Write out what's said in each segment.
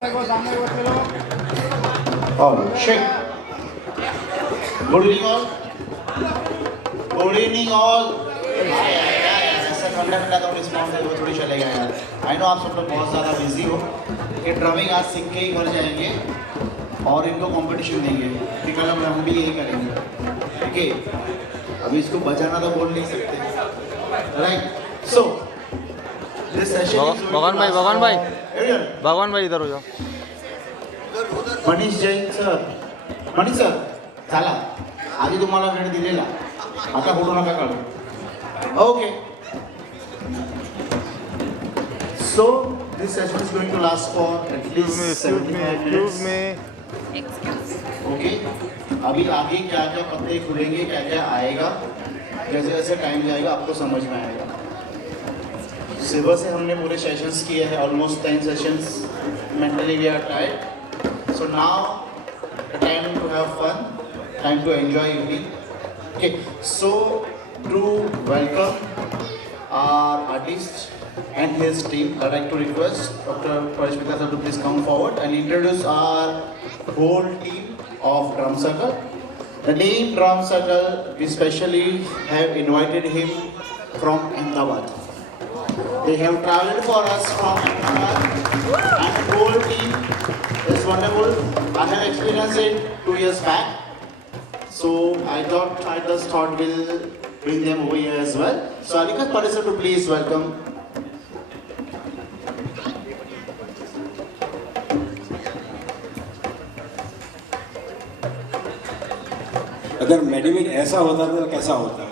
Oh, shake. Good evening all. Good evening all. ऐसा ठंडा ठंडा तो रिस्पॉन्स है वो थोड़ी चलेगा यार. I know आप सब लोग बहुत ज़्यादा बिजी हो कि ड्रमिंग आज सीख के ही घर जाएंगे और इनको कंपटीशन देंगे कि कल हम भी यही करेंगे. ठीक है, अभी इसको बचाना तो बोल नहीं सकते. राइट. सो दिस सेशन भगवान भाई इधर हो जाओ. मनीष जैन सर. मनीष सर चला आधी तुम्हाला वेळ दिलेला, आता फोटो नका काढू. Okay. So this session is going to last for at least 75 minutes. Okay. अभी आगे क्या क्या पत्ते खुलेंगे, क्या क्या आएगा, जैसे जैसे टाइम जाएगा आपको समझ में आएगा. सुबह से हमने पूरे सेशंस किए हैं, almost 10 sessions. Mentally we are tired. So now the time to have fun, time to enjoy evening. Okay, so to welcome our artist and his team, I'd like to request Dr. Parishmita sir to please come forward and introduce our whole team of Drum Circle. The name Drum Circle, we specially have invited him from Ahmedabad. They have traveled for us from Ahmedabad and the whole team is wonderful. I have experienced it 2 years back. So I just thought we'll bring them over here as well. So I request Parisa to please welcome. अगर मेडिमिट ऐसा होता तो कैसा होता?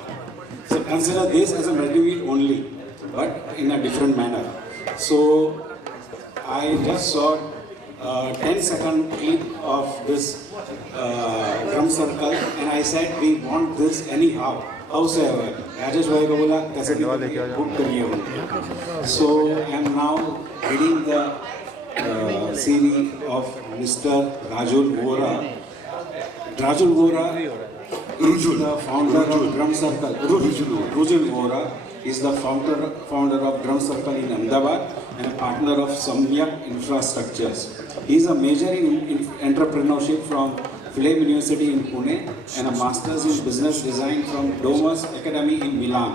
So consider this as a medimit only, but in a different manner. So I just saw 10-second clip of this drum circle and I said we want this anyhow, howsoever. Rajesh bhai ko bola kaise bhi book kariye unki. So I am now reading the CV of Mr. Rajul Vora. Rajul Vora is the founder of Drum Circle. Rajul Vora is the founder of Drum Circle in Ahmedabad and a partner of Samyak Infrastructures. He is a major in entrepreneurship from Flame University in Pune and a master's in business design from Domus Academy in Milan.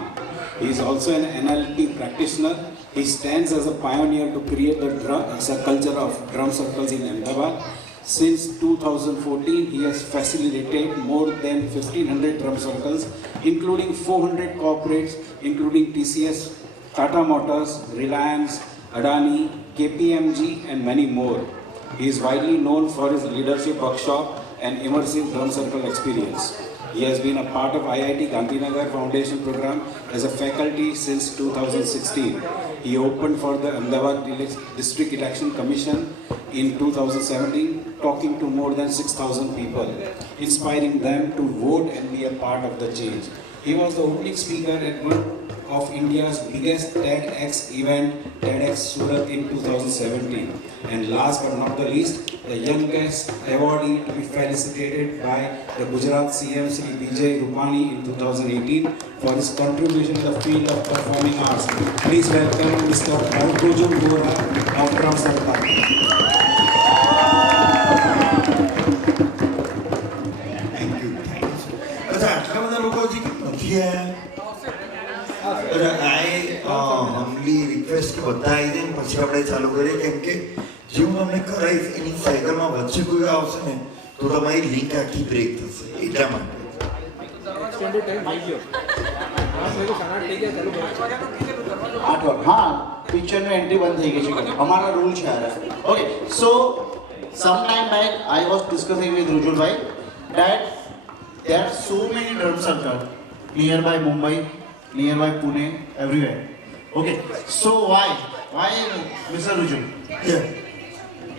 He is also an NLP practitioner. He stands as a pioneer to create the culture of drum circles in Ahmedabad. Since 2014, he has facilitated more than 1,500 drum circles, including 400 corporates, including TCS, Tata Motors, Reliance, Adani, KPMG, and many more. He is widely known for his leadership workshop and immersive drum circle experience. He has been a part of IIT Gandhinagar Foundation program as a faculty since 2016. He opened for the Ahmedabad District Election Commission in 2017, talking to more than 6,000 people, inspiring them to vote and be a part of the change. He was the opening speaker at one of India's biggest TEDx event, TEDx Surat in 2017. And last but not the least, the youngest awardee to be felicitated by the Gujarat CM Sri Vijay Rupani in 2018 for his contribution to the field of performing arts. Please welcome Mr. Rajul Vora of Drum Circle. Thank you. अच्छा, आटला બધા લોકો હજી નથી આયા. I humbly request કે બધા આવી જાય પછી આપણે ચાલુ કરીએ કેમ કે જે હું તમને કરાવીશ એની સાયકલમાં વચ્ચે કોઈ આવશે ને તો તમારી લિંક આખી બ્રેક થશે એટલા માટે. हाँ पिक्चर में एंट्री बंद થઈ ગઈ છે. हमारा रूल છે यार. Okay, so some time back I was discussing with Rujul bhai that there are so many drum circles nearby Mumbai, nearby Pune, everywhere. Okay, so why Mr. Rujul?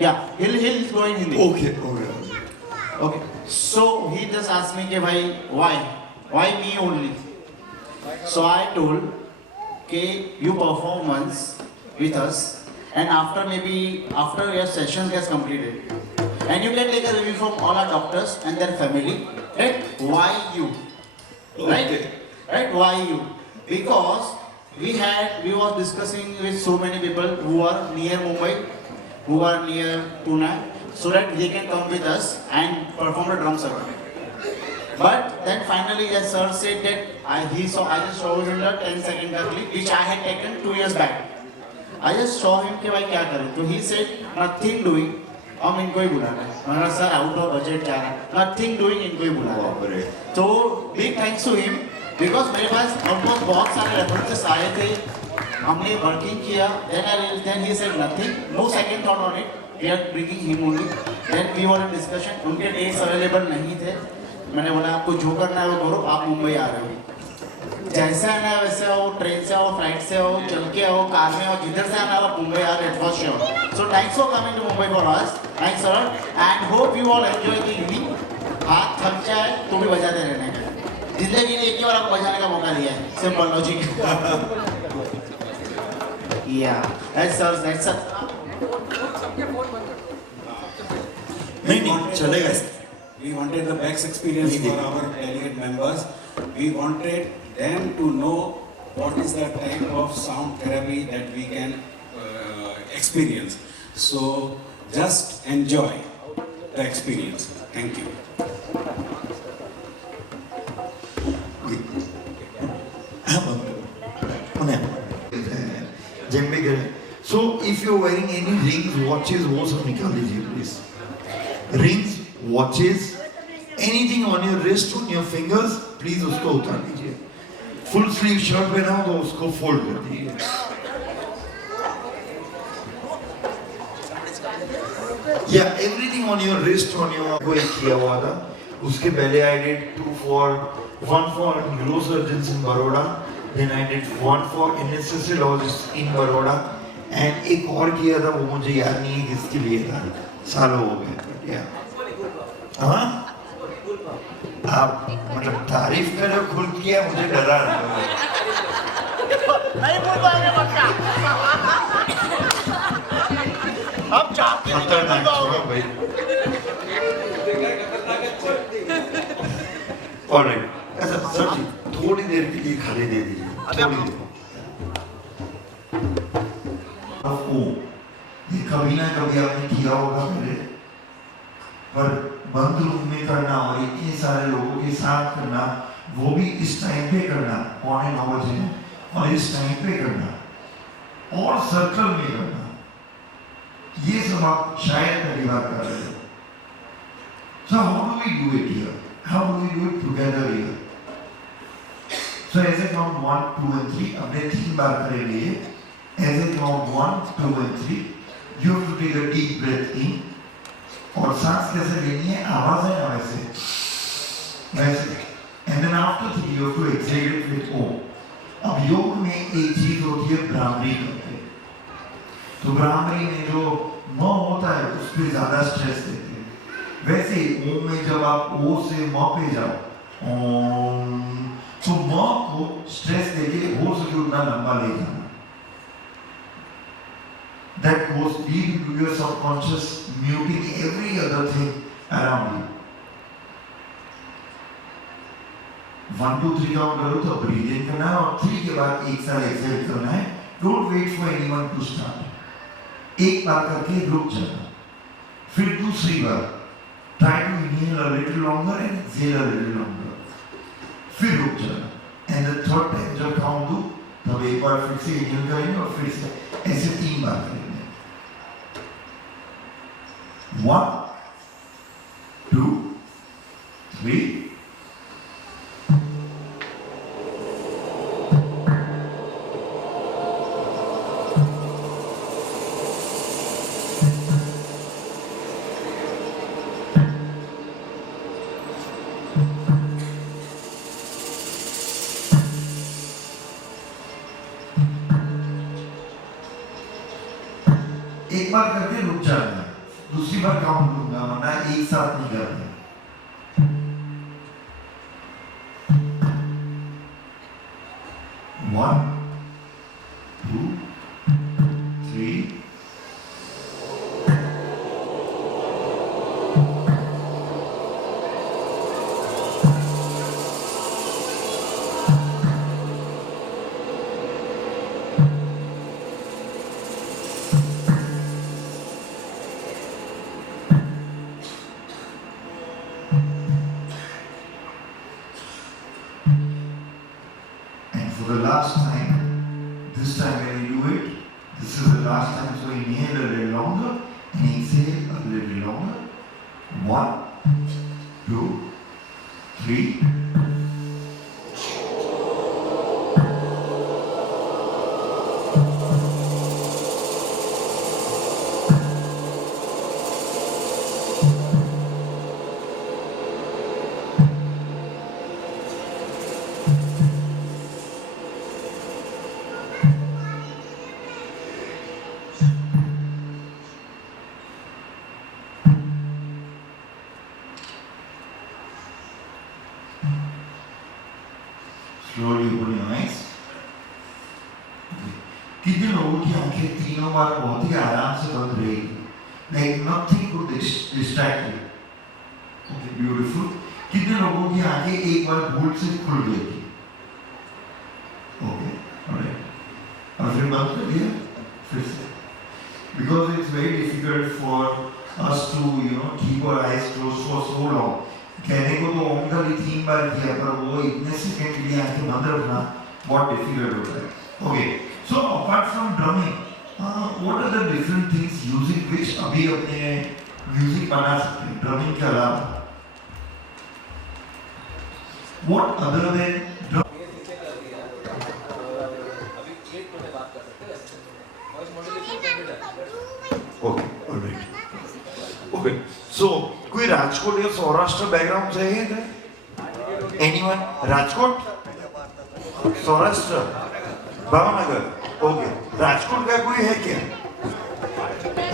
Yeah, he'll go in Hindi. Okay, so he just asked me कि भाई why me only? So I told कि you perform once with us and after your session gets completed and you can take a review from all our doctors and their family, right? Why you? Right? Why you? Because we was discussing with so many people who are near Mumbai who are near Pune so that they can come with us and perform the drum circle. But then finally the sir said that I just showed him the 10-second clip which I had taken 2 years back. I just saw him कि भाई क्या करें, तो he said nothing doing, हम इनको ही बुला रहे हैं. मैंने सर आउट ऑफ बजट जा रहा है, nothing doing इनको ही बुला रहे हैं. तो big thanks to him because मेरे पास almost बहुत सारे references आए थे, हमने वर्किंग किया. Then he said nothing, no second thought on it, we are bringing him only. Then we were in discussion, उनके dates available नहीं थे. मैंने बोला आपको जो करना है वो करो, आप मुंबई आ रहे हो. जैसे आना है वैसे आओ, ट्रेन से आओ, फ्लाइट से आओ, चल के आओ, कार में आओ, जिधर से आना है आप मुंबई आ रहे हो for sure. So thanks for coming to Mumbai for us. Thanks sir and hope you all enjoy the evening. हाथ थक जाए तो भी बजाते रहने का. जिंदगी में एक ही बार आपको बजाने का मौका दिया है. Simple logic. या दैट्स नहीं चलेगा. We wanted the best experience for our delegate members. We wanted them to know what is the type of sound therapy that we can experience. So just enjoy the experience. Thank you. So if you're wearing any rings, watches, वो सब निकाल दीजिए please. Rings, watches, anything on your wrist, on your fingers, please उसको उतार दीजिए. Full sleeve shirt पहना हो तो उसको fold कर दीजिए. Yeah, everything on your wrist, on your को एक किया हुआ था. उसके पहले I did one for neurosurgeons in Baroda, then I did one for anesthesiologists in Baroda, and एक और किया था वो मुझे याद नहीं है किसके लिए था. सालों हो गए. हाँ आप मतलब तारीफ कर खुद किया मुझे डरा नहीं बोल पाएंगे बच्चा. हम चाहते हैं खतरनाक भाई. ऑलराइट ऐसा सर जी थोड़ी देर के लिए खाली दे दीजिए. थोड़ी देर. ये कभी ना कभी आपने किया होगा मेरे, पर बंद रूम में करना और इतने सारे लोगों के साथ करना, वो भी इस टाइम पे करना, 9:15 बजे और इस टाइम पे करना और सर्कल में करना, ये सब आप शायद पहली बार कर रहे हो. So how do we do it here? How do we do it together here? So as I count 1, 2 and 3, अपने 3 बार करेंगे ये. As I count 1, 2 and 3, you have to take a deep breath in. और सांस कैसे लेनी है, आवाज है ना वैसे. And then after 3 you have to exhale it with O. अब योग में एक चीज होती है भ्रामरी करते हैं. तो भ्रामरी में जो म होता है उस पर ज्यादा स्ट्रेस देते हैं. वैसे ओम में जब आप ओ से म पे जाओ ओम, तो म को स्ट्रेस देके हो सके उतना लंबा ले जाना. That goes deep into your subconscious, muting every other thing around you. 1, 2, 3 count करो तो ब्रीथ इन करना है और 3 के बाद एक साथ एक्सहेल करना है. Don't wait for anyone to start. एक बार करके रुक जाना. फिर दूसरी बार try to inhale a little longer and exhale a little longer. फिर रुक जाना. And the third time जब काउंट दूं तब एक बार फिर से inhale करेंगे और फिर से ऐसे 3 बार करेंगे. 1, 2, 3. एक बार करके रुक जाना, दूसरी बार काउंट दूंगा वरना एक साथ नहीं करना. One, 2, 3. 1, 2, 3. Slowly open your eyes. कितने लोगों की आंखें तीनों बार बहुत ही आराम से बंद रहेगी, like nothing could distract you. Okay, beautiful. कितने लोगों की आंखें एक बार भूल से खुल गई थी? Okay, alright. और फिर बंद कर दिया, फिर से. Because it's very difficult for us to keep our eyes closed for so long. कहने को तो ओम खाली 3 बार किया, पर वो इतने सेकंड के लिए आंखें बंद रखना बहुत डिफिकल्ट होता है. Okay, so apart from drumming, what are the different things using which अभी अपने म्यूजिक बना सकते हैं ड्रमिंग के अलावा? What other than drum? Okay, alright. Okay, so कोई राजकोट या सौराष्ट्र बैकग्राउंड से है इधर? एनीवन? राजकोट, सौराष्ट्र, भावनगर. ओके, राजकोट का कोई है क्या?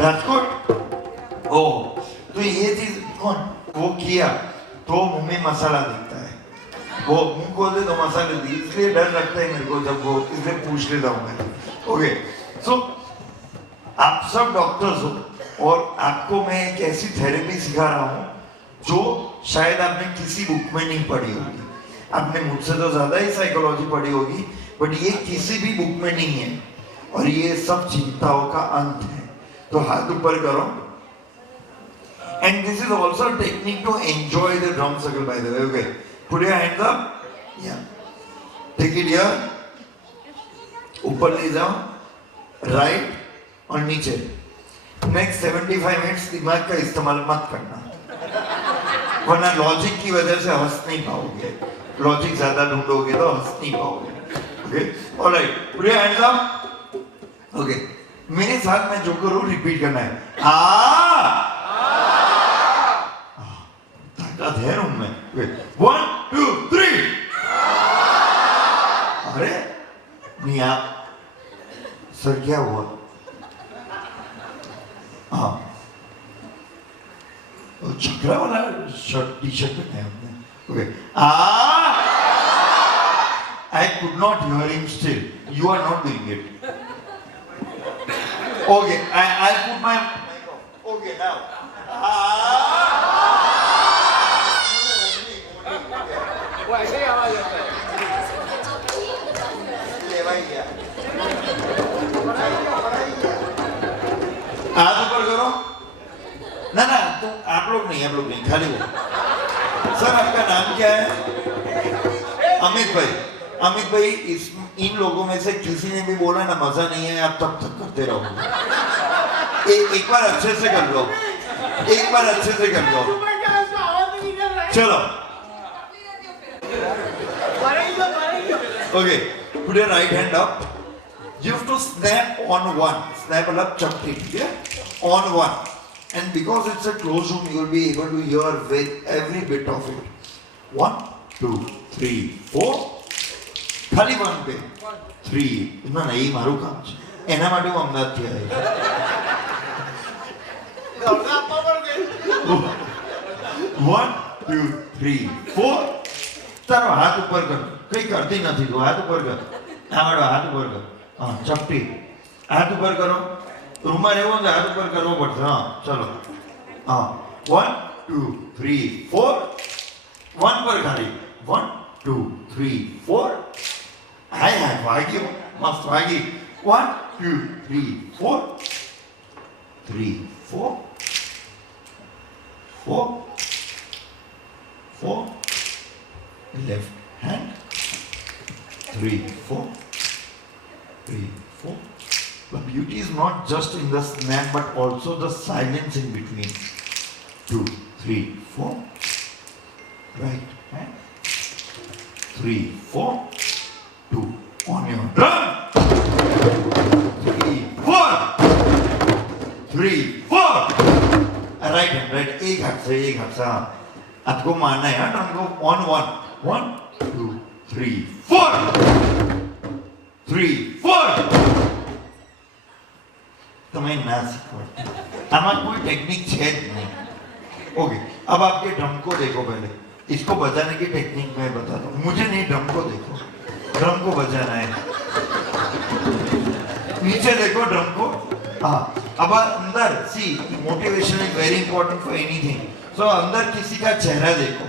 राजकोट? ओ, तो ये चीज कौन वो किया तो मुंह में मसाला दिखता है, वो मुंह खोले तो मसाले दी, इसलिए डर लगता है मेरे को जब वो, इसलिए पूछ लेता हूँ मैं. ओके, सो आप सब डॉक्टर्स हो और आपको मैं एक ऐसी थेरेपी सिखा रहा हूँ जो शायद आपने किसी बुक में नहीं पढ़ी होगी. आपने मुझसे तो ज्यादा ही साइकोलॉजी पढ़ी होगी, बट ये किसी भी बुक में नहीं है और ये सब चिंताओं का अंत है. तो हाथ ऊपर करो. And this is also technique to enjoy the drum circle by the way. Okay, put your hands up. या टेक इट हियर, ऊपर ले जाओ, राइट और नीचे. नेक्स्ट 75 मिनट्स दिमाग का इस्तेमाल मत करना, वरना लॉजिक की वजह से हंस नहीं पाओगे. लॉजिक ज्यादा ढूंढोगे तो हंस नहीं पाओगे. Okay, alright, put your hands up. Okay, मेरे साथ मैं जो करूं रिपीट करना है. ताकत है रूम में. 1, 2, 3. अरे नहीं, आप सर क्या हुआ? हाँ, चक्रा वाला शर्ट टी शर्ट पहना है हमने. Okay, I could not hear him still. You are not doing it. Okay, I'll put my mic off. Okay, now. वो ऐसे ही आवाज आता है. हाथ ऊपर करो. ना ना, तो आप लोग नहीं, खाली वो. सर आपका नाम क्या है? अमित भाई. अमित भाई, इन लोगों में से किसी ने भी बोला ना मजा नहीं है, आप तब तक करते रहो. एक बार अच्छे से कर लो, एक बार अच्छे से कर लो. चलो. Okay, put your right hand up. You have to snap on one. Snap मतलब चपटी, ठीक है? On one. And because it's a closed room, you will be able to hear with every bit of it. 1, 2, 3, 4. ખાલી 1 पे 3. ના ના, એ મારું કામ છે, એના માટે હું અમદાવાદથી આવ્યો. 1, 2, 3, 4. તારો હાથ ઉપર કર. કઈ કરતી નથી તું, હાથ ઉપર કર. આગળ હાથ ઉપર કર. હા, ચપટી. હાથ ઉપર કરો. રૂમમાં રહેવું તો હાથ ઉપર કરવો પડશે. હા, ચલો. હા, 1, 2, 3, 4. 1 પર ખાલી. 1, 2, 3, 4. હાય વાગ્યું, મસ્ત વાગી. 1, 2, 3, 4. 3, 4. 4. 4. Left hand. 3, 4. 3, 4. The beauty is not just in the snap but also the silence in between. 2, 3, 4. Right hand. 3, 4. 2. On your drum. 3, 4. 3, 4. Right hand, right. एक हाथ से आपको मारना है हाँ ड्रम को on 1. 1, 2, 3, 4. 3, 4. તમે ના શીખવાડતા આમાં कोई टेक्निक है नहीं. ओके अब आपके ड्रम को देखो पहले. इसको बजाने की टेक्निक मैं बताता हूँ. मुझे नहीं ड्रम को देखो. ड्रम को बजाना है. नीचे देखो ड्रम को. हाँ अब अंदर सी motivation is very important for anything. So अंदर किसी का चेहरा देखो.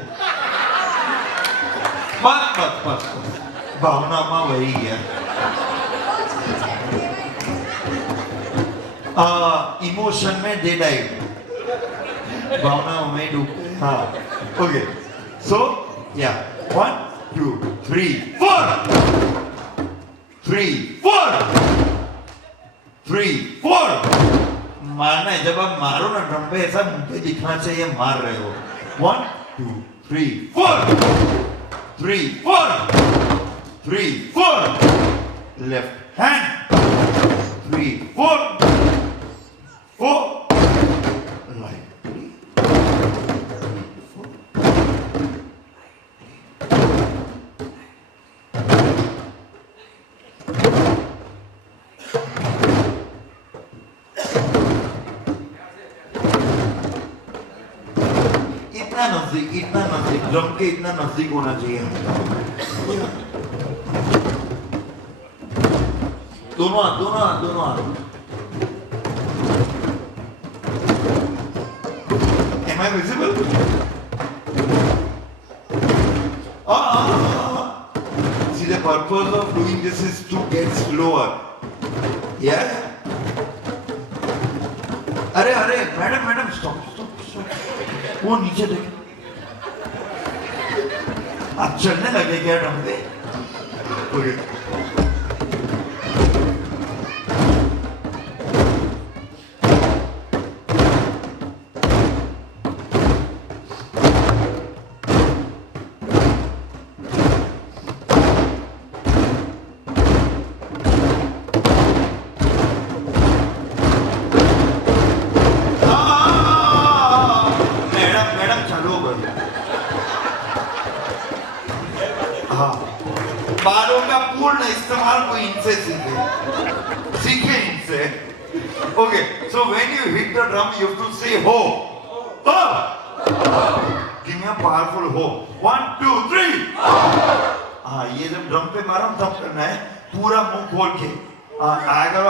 बस भावना में वही गया. इमोशन में दे डाइव. भावना में डूब. हाँ ओके सो या 1, 2, 3, 4. 3, 4. 3, 4. मारना है. जब आप मारो ना ड्रम पे ऐसा मुझे दिखना चाहिए मार रहे हो. 1, 2, 3, 4. 3, 4. 3, 4. Left hand. 3, 4. 4. Right. 3, 4. इतना नजदीक ड्रम के इतना नजदीक होना चाहिए. दोनों हाथ. Am I visible? See, the purpose of doing this is to get slower. Yeah. अरे मैडम स्टॉप. वो नीचे देख. आप चलने लगे क्या ड्रम पे? ओके बालों का पूर्ण इस्तेमाल कोई इनसे सीखे इनसे. Okay so when you hit the drum you have to say ho. Give me a powerful हो. 1, 2, 3. हाँ ये जब ड्रम पे मारो तब करना है. पूरा मुंह खोल के. आगे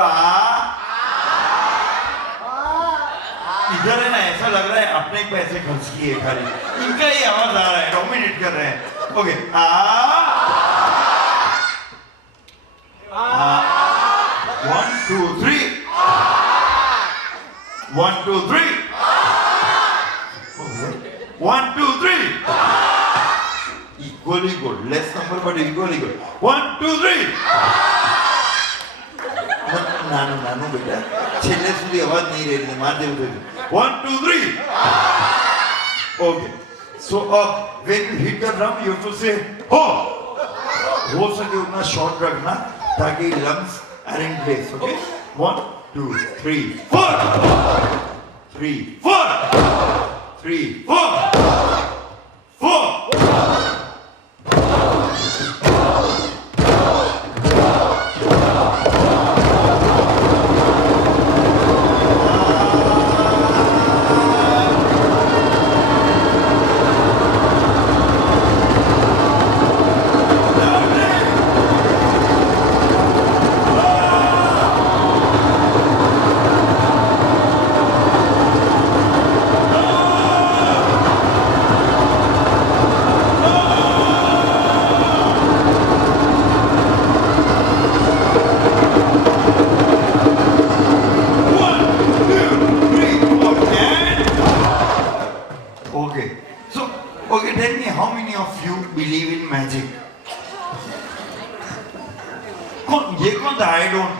इधर है ना ऐसा लग रहा है अपने पैसे खर्च किए खाली. इनका ही आवाज आ रहा है. डोमिनेट कर रहे हैं. Okay 1, 2, 3. 1, 2, 3. 1, 2, 3. Equally good. Less number but equally good. 1, 2, 3. नानू बेटा छेले સુધી आवाज नहीं रही मार दे. 1, 2, 3. Okay. So when you hit the drum you have to say ho. हो सके उतना शॉर्ट रखना ताकि lungs are in place. Okay. 1, 2, 3, 4. 3, 4. 3, 4. 4. Okay, tell me how many of you believe in magic? ये कौन था? I don't.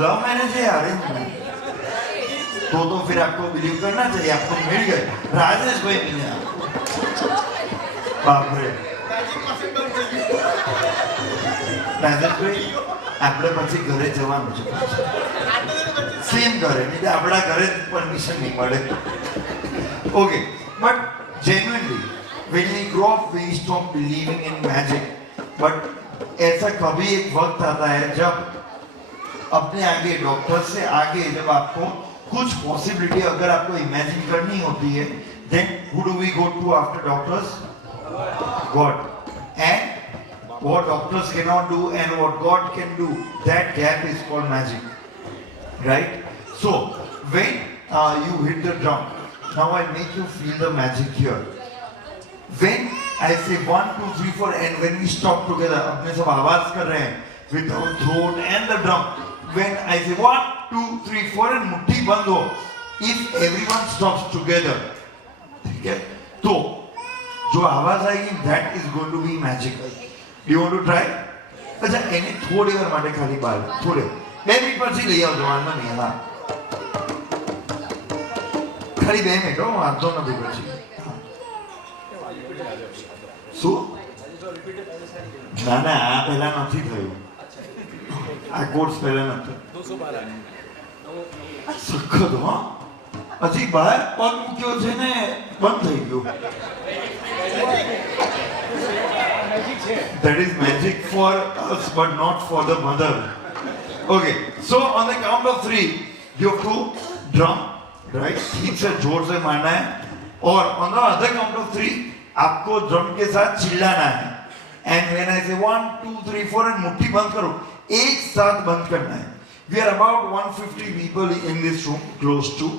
Love marriage है arrange marriage? तो फिर आपको बिलीव करना चाहिए, आपको मिल गए। राजेश भाई मिले आपको, बाप रे। राजेश भाई આપણે પછી ઘરે જવાનું છે, સેમ ઘરે, નહીં આપણા ઘરે પરમિશન નહીં મળે. Okay, but genuinely when we grow up we stop believing in magic, but ऐसा कभी एक वक्त आता है जब अपने आगे डॉक्टर से आगे जब आपको कुछ पॉसिबिलिटी अगर आपको इमेजिन करनी होती है, then who do we go to after doctors? God. And what doctors cannot do and what God can do, that gap is called magic, right? So when you hit the drum, now I make you feel the magic here. When I say 1 2 3 4 and when we stop together, अपने सब आवाज कर रहे हैं with our throat and the drum. When I say 1 2 3 4 and मुट्ठी बंद हो, if everyone stops together, ठीक है, तो जो आवाज आएगी that is going to be magical. You want to try? अच्छा, एने थोड़ी વાર માટે ખાલી બાર થોડે 2 મિનિટ પછી લઈ આવજો, વાંધો નહીં. હા, ખાલી 2 મિનિટ, વાંધો નથી પછી. શું? ના ના, આ પહેલા નથી થયું, આ કોર્સ પહેલા નથી. સખત હો, હજી બહાર પગ મૂક્યો છે ને બંધ થઈ ગયું. That is magic for us but not for the mother. Okay, so on the count of 3 you have to drum, right? ठीक से जोर से मारना है, और on the other count of 3 आपको ड्रम के साथ चिल्लाना है. And when I say 1 2 3 4 and मुट्ठी बंद करो, एक साथ बंद करना है. We are about 150 people in this room, close to,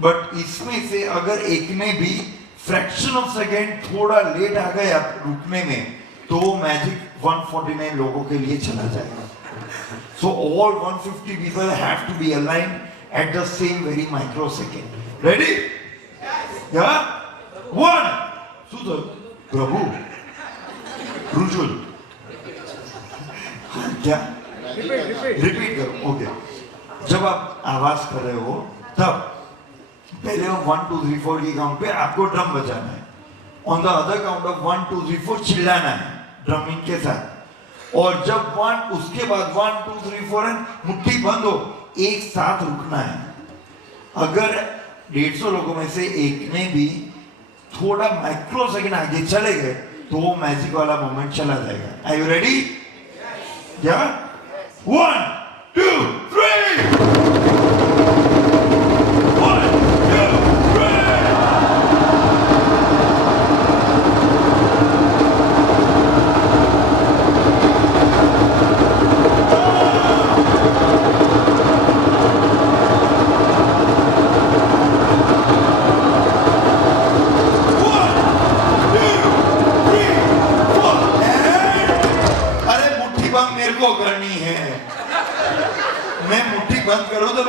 but इसमें से अगर एक ने भी फ्रैक्शन ऑफ सेकेंड थोड़ा लेट आ गया रुकने में, तो मैजिक 149 लोगों के लिए चला जाएगा. So all 150 people have to be aligned at the same very microsecond. Ready? Yeah? 1 सुधर प्रभु रुजुल क्या रिपीट करो. ओके, जब आप आवाज कर रहे हो तब पहले 1 2 3 4 की काउंट पे आपको ड्रम बजाना है. On the other count of 1 2 3 4 चिल्लाना है ड्रमिंग के साथ, और जब 1 उसके बाद 1 2 3 4 एंड मुट्ठी बंद हो, एक साथ रुकना है. अगर 150 लोगों में से एक ने भी थोड़ा माइक्रो सेकंड आगे चले गए तो वो मैजिक वाला मोमेंट चला जाएगा. Are you ready? या 1 2 3 बंद करो तो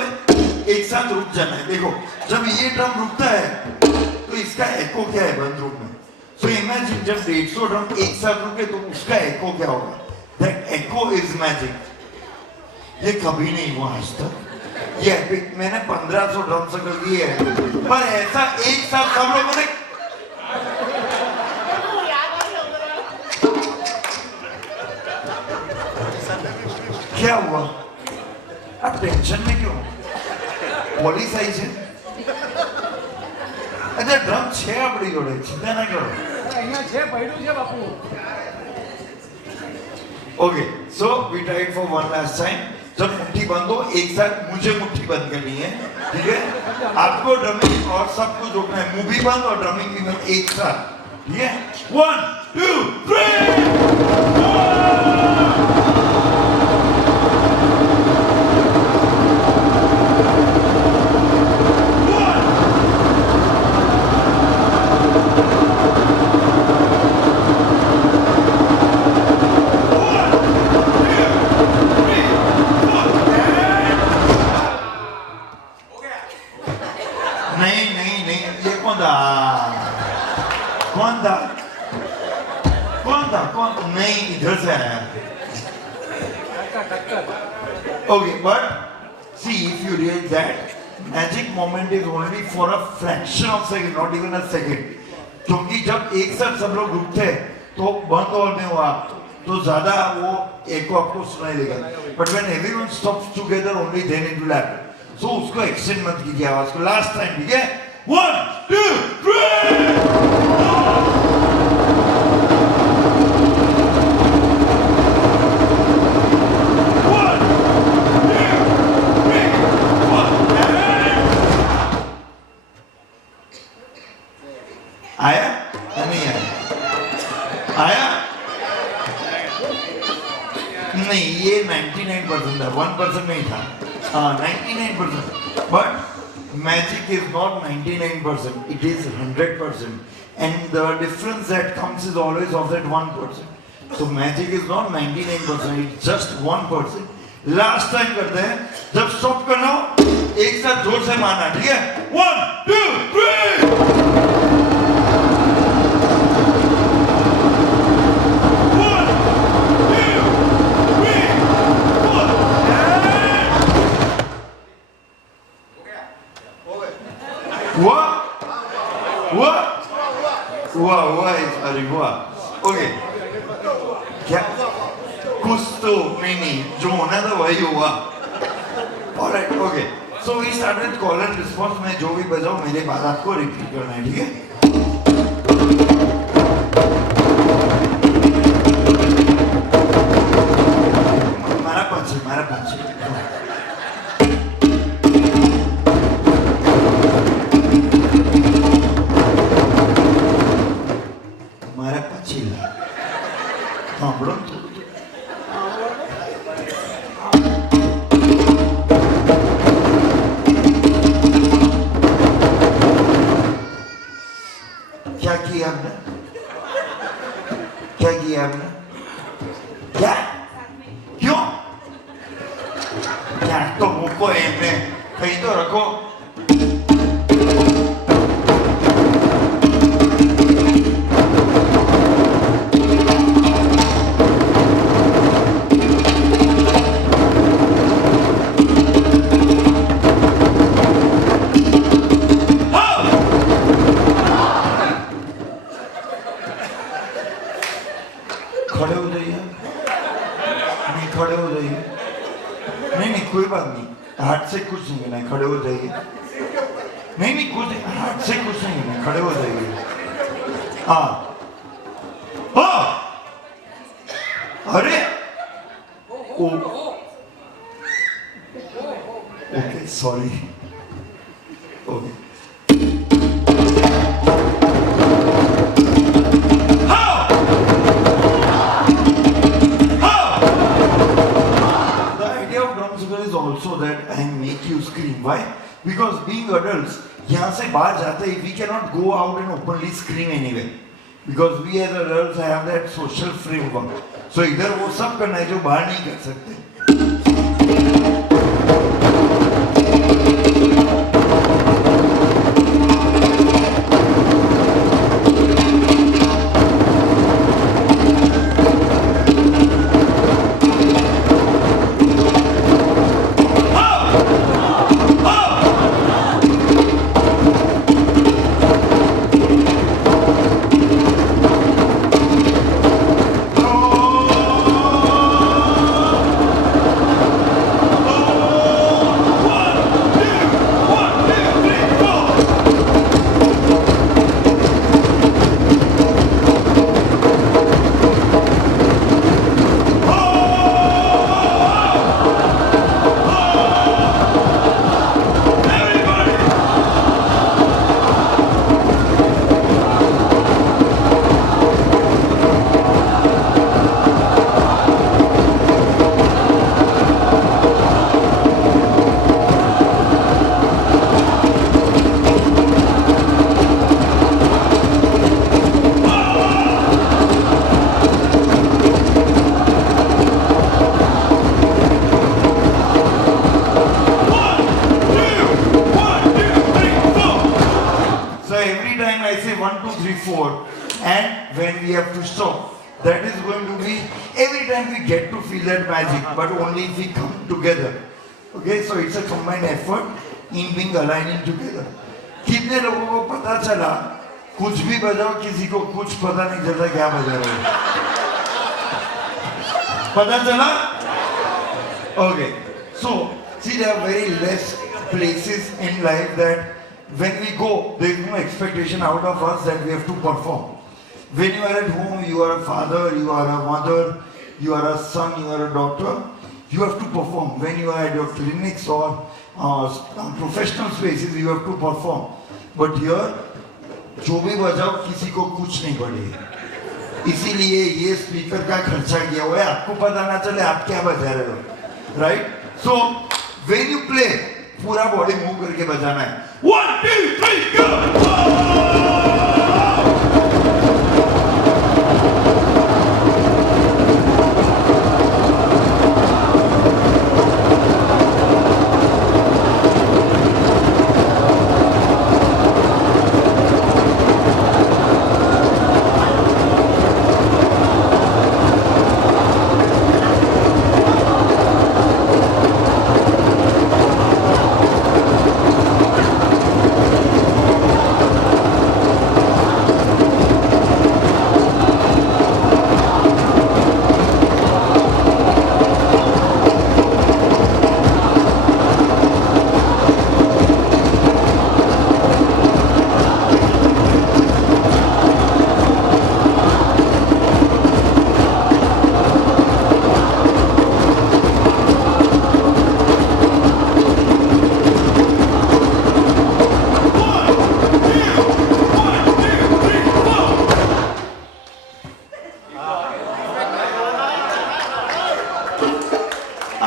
एक साथ रुक जाना है. देखो, जब ये ड्रम रुकता है तो इसका एको क्या है बंद रूप में. सो इमेजिन जब 150 ड्रम एक साथ रुके तो उसका एको क्या होगा. That echo is magic. ये कभी नहीं हुआ आज तक. ये एपिक मैंने 1500 ड्रम से कर दिए है, पर ऐसा एक साथ सब लोगों ने क्या हुआ? आप टेंशन में क्यों? પોલીસ આવી છે. अच्छा ड्रम છે આપણી જોડે, ચિંતા ના કરો. અહીંયા છે, પડ્યું છે બાપુ. Okay, so we tried for one last time. जब मुट्ठी बंद हो, एक साथ मुझे मुट्ठी बंद करनी है, ठीक है? आपको ड्रमिंग और सब कुछ रोकना है. मुंह भी बंद और ड्रमिंग भी बंद एक साथ, ठीक है? 1 2 3 नहीं, इधर से आया. Okay, but see, if you realize that magic moment is only for a fraction of second, not even a second. क्योंकि जब एक साथ सब लोग रुकते हैं तो बंद हॉल में हुआ तो ज्यादा वो एको आपको सुनाई देगा, but when everyone stops together only then it will happen. So उसको एक्सटेंड मत कीजिए आवाज को, लास्ट टाइम, ठीक है? 1 2 3 आया या नहीं आया? आया नहीं, ये 99% था, 1% नहीं था। हाँ 99%, but magic is not 99%, it is 100%, and the difference that comes is always of that 1%। So magic is not 99%, it's just 1%। Last time करते हैं, जब स्टॉप करना हो एक साथ जोर से मारना, ठीक है? 1 2 3 हुआ अरे हुआ। ओके, क्या कुछ तो नहीं, जो होना था वही हुआ। Alright, okay, so we started call and response. में जो भी बजाऊं मेरे बाद आपको रिपीट करना है, ठीक है? मारा पांच हाँ बड़ा क्या किया आपने? क्या किया आपने? क्या? क्यों? क्या तो मुझको एमने कहीं तो रखो। खड़े हो जाइए, नहीं खड़े हो जाइए, नहीं कोई बात नहीं, हाथ से कुछ नहीं करना है, खड़े हो जाइए। नहीं कुछ हाथ से कुछ नहीं करना है, खड़े हो जाइए। हाँ हाँ, अरे ओ okay sorry, okay also that I make you scream. Why? Because being adults, यहाँ से बाहर जाते ही we cannot go out and openly scream anyway. Because we as adults have that social framework. So इधर वो सब करना है जो बाहर नहीं कर सकते. I say 1, 2, 3, 4, and when we have to stop, that is going to be every time we get to feel that magic, but only if we come together. Okay, so it's a combined effort, in being aligning together. कितने लोगों को पता चला कुछ भी बजाओ किसी को कुछ पता नहीं चलता क्या बजा रहे हो? पता चला? Okay. So see, there are very less places in life that when we go, there is no expectation out of us that we have to perform. When you are at home, you are a father, you are a mother, you are a son, you are a daughter, you have to perform. When you are at your clinics or professional spaces, you have to perform. But here, जो भी बजाओ किसी को कुछ नहीं पड़े, इसीलिए ये स्पीकर का खर्चा किया हुआ है, आपको पता ना चले आप क्या बजा रहे हो, right? So when you play पूरा बॉडी मूव करके बजाना है. 1 2 3 go.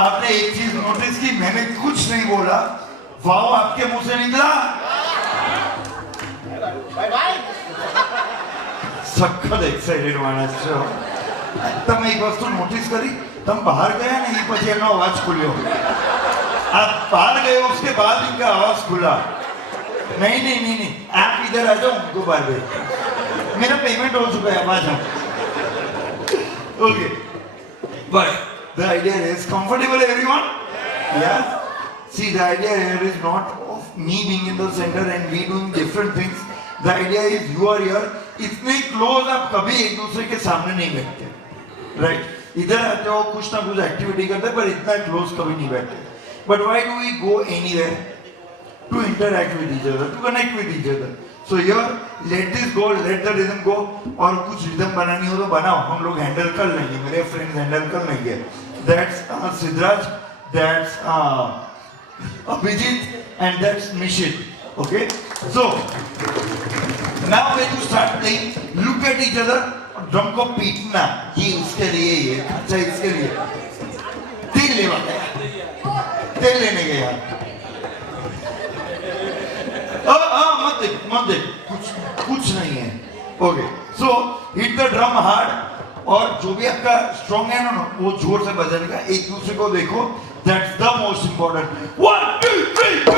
आपने एक चीज नोटिस की, मैंने कुछ नहीं बोला, वाव आपके मुंह से निकला. સખત એક્સાઇટેડ માણસ છો. તમે એક વસ્તુ નોટિસ કરી, તમે બહાર ગયા ને એ પછી એનો અવાજ ખુલ્યો. आप बाहर गए उसके बाद इनका आवाज खुला. नहीं नहीं नहीं नहीं, आप इधर आ जाओ, उनको बाहर गए. मेरा पेमेंट हो चुका है, आ जाओ. Okay, but the idea is comfortable, everyone? Yeah. See, the idea here is not of me being in the center and we doing different things. The idea is you are here. इतने close आप कभी एक दूसरे के सामने नहीं बैठते, right? इधर आते हो, कुछ ना कुछ एक्टिविटी करते हैं, पर इतना close कभी नहीं बैठते. But why do we go anywhere? To interact with each other, to connect with each other. So here, let this go, let the rhythm go. और कुछ rhythm बनानी हो तो बनाओ, हम लोग handle कर लेंगे, मेरे friends handle कर लेंगे. That's Siddharth, that's Abhijit, and that's Nishit. Okay? So, now when you start playing, look at each other, drum को पीटना, ये उसके लिए, ये अच्छा इसके लिए. तेल लेवा गया, तेल लेने गया. मत दे, कुछ नहीं है. Okay, so hit the drum hard, और जो भी आपका स्ट्रॉन्ग है ना, वो जोर से बजाने का. एक दूसरे को देखो, that's the most important. 1 2 3 go.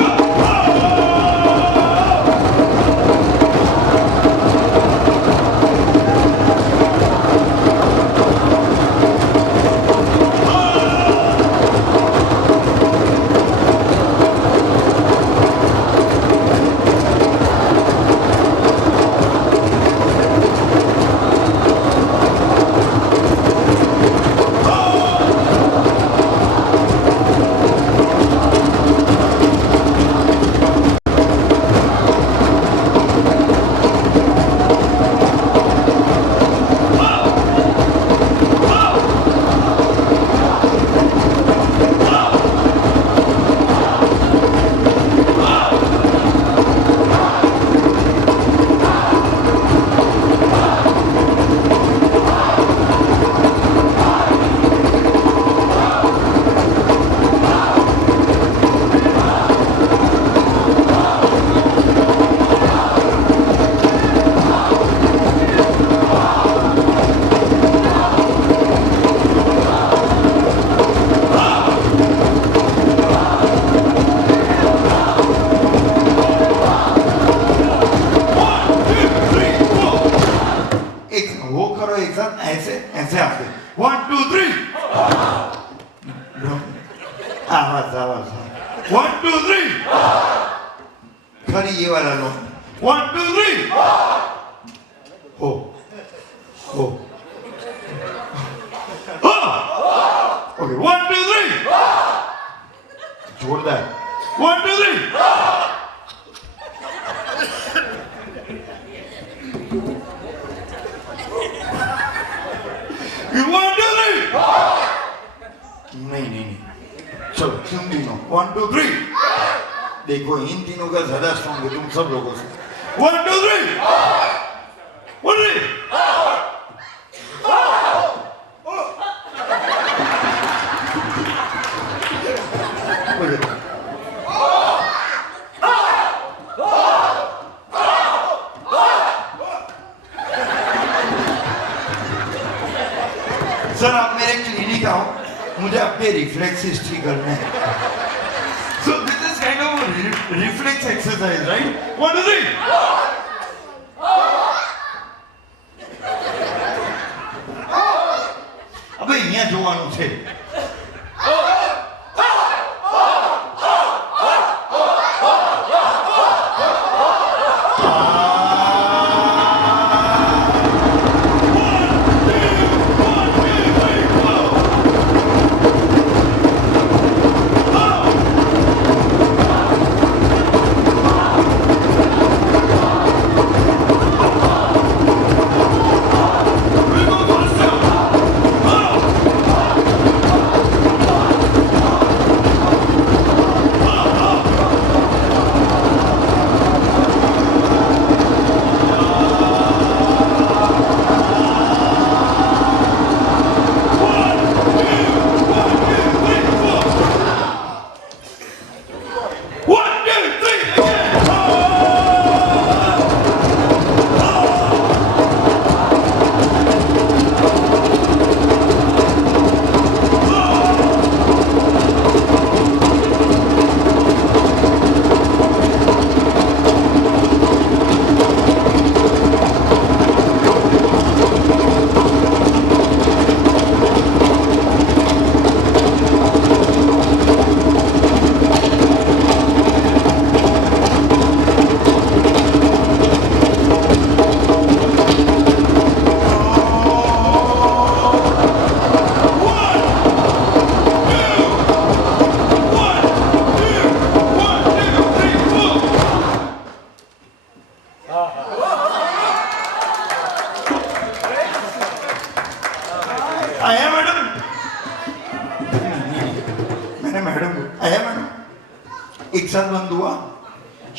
खाली ये वाला लो 1 2 3 हो हो ओके 1 2 3 जोरदार 1 2 3 1 2 3 नहीं चलो तुम तीनों 1 2 3 देखो इन तीनों का ज्यादा स्ट्रॉन्ग है तुम सब लोगों से 1 2 3 1 3 सर आप मेरे क्लिनिक आओ मुझे अपने रिफ्लेक्सेस ठीक करने हैं so this is kind of reflex exercise right 1 2 3 अबे यहाँ જોવાનું છે आया मैडम मैंने मैडम आया मैडम एक साथ बंद हुआ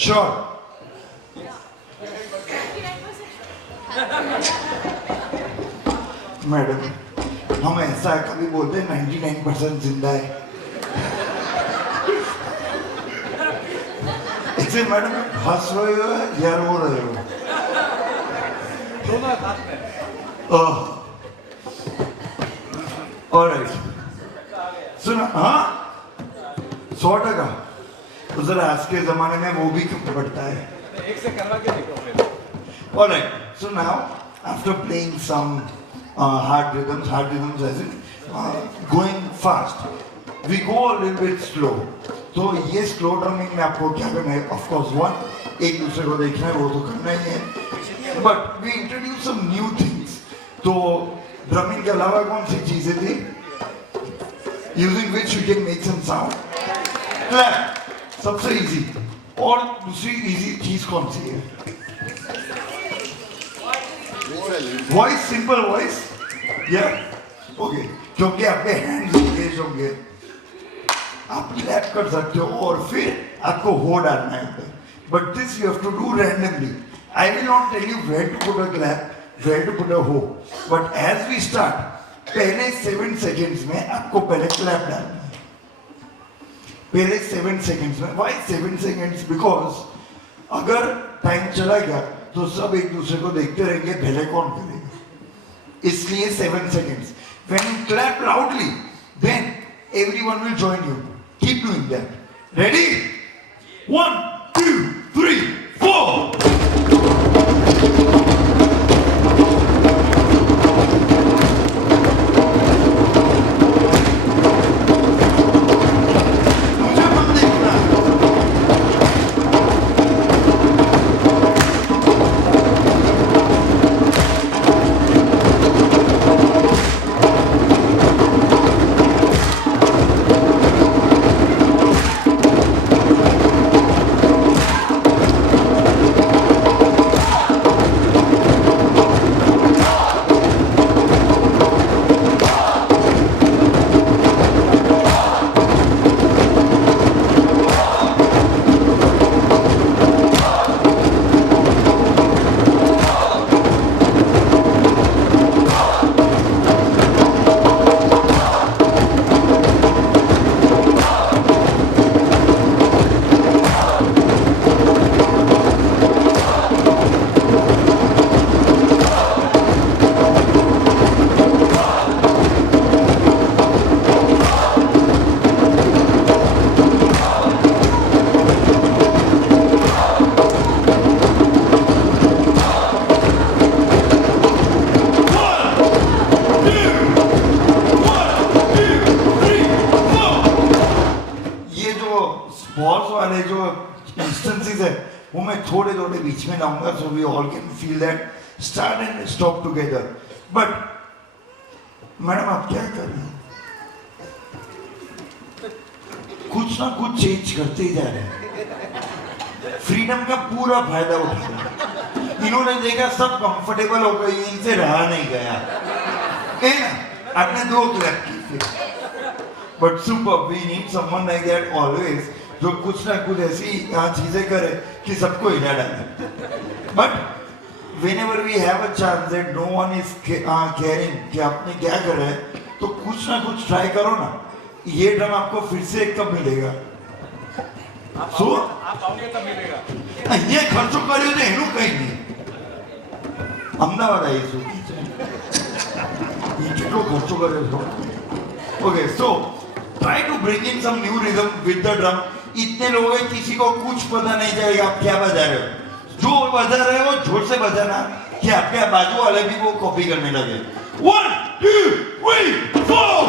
श्योर मैडम हम ऐसा कभी बोलते हैं 99% जिंदा है इससे मैडम हंस रहे हो या रो रहे हो दोनों साथ में ऑलराइट सुना हाँ 100% तो जरा आज के जमाने में वो भी कम पड़ता है एक से करवा के देखो फिर alright so now after playing some hard rhythms as in going fast we go a little bit slow तो ये स्लो ड्रमिंग में आपको क्या करना है ऑफ कोर्स वन एक दूसरे को देखना है वो तो करना ही है but we introduce some new things तो ड्रमिंग के अलावा कौन सी चीजें थी using which you can make some sound clap सबसे इजी और दूसरी इजी चीज कौन सी है वॉइस सिंपल वॉइस या ओके क्योंकि आपके हैंड्स एंगेज होंगे आप क्लैप कर सकते हो और फिर आपको हो डालना है but this you have to do randomly I will not tell you where to put a clap where to put a ho but as we start पहले 7 सेकेंड्स में आपको पहले क्लैप डालना है पहले 7 सेकेंड्स में व्हाई 7 सेकेंड्स बिकॉज अगर time चला गया तो सब एक दूसरे को देखते रहेंगे पहले कौन करेगा इसलिए 7 seconds when you clap loudly then everyone will join you keep doing that ready 1 2 3 4 मुझे मत देखना मैं थोड़े थोड़े बीच में लाऊंगा so we all can feel that start and stop together. But madam आप क्या कर रहे हो? कुछ ना कुछ चेंज करते ही जा रहे हैं. फ्रीडम का पूरा फायदा उठा रहे हैं. इन्होंने देखा सब कंफर्टेबल हो गई, इनसे रहा नहीं गया. आपने 2 क्लैप की फिर. But super, we need someone like that always, जो कुछ ना कुछ ऐसी यहाँ चीजें करे कि सबको हिला डाले. But whenever we have a chance that no one is caring कि आपने क्या कर रहे हैं, तो कुछ ना कुछ ट्राई करो ना. ये ड्रम आपको फिर से कब मिलेगा? आप आओगे तब मिलेगा. ये खर्चो કર્યો છે એનું કઈ નહીં. અમદાવાદ આવીશું. ये કેટલો ખર્ચો કર્યો છો? Okay, so try to bring in some new rhythm with the drum. इतने लोग हैं किसी को कुछ पता नहीं चलेगा आप क्या बजा रहे हो. जो बजा रहे हो जोर से बजाना कि आपके बाजू वाले भी वो कॉपी करने लगे. 1 2 3 4.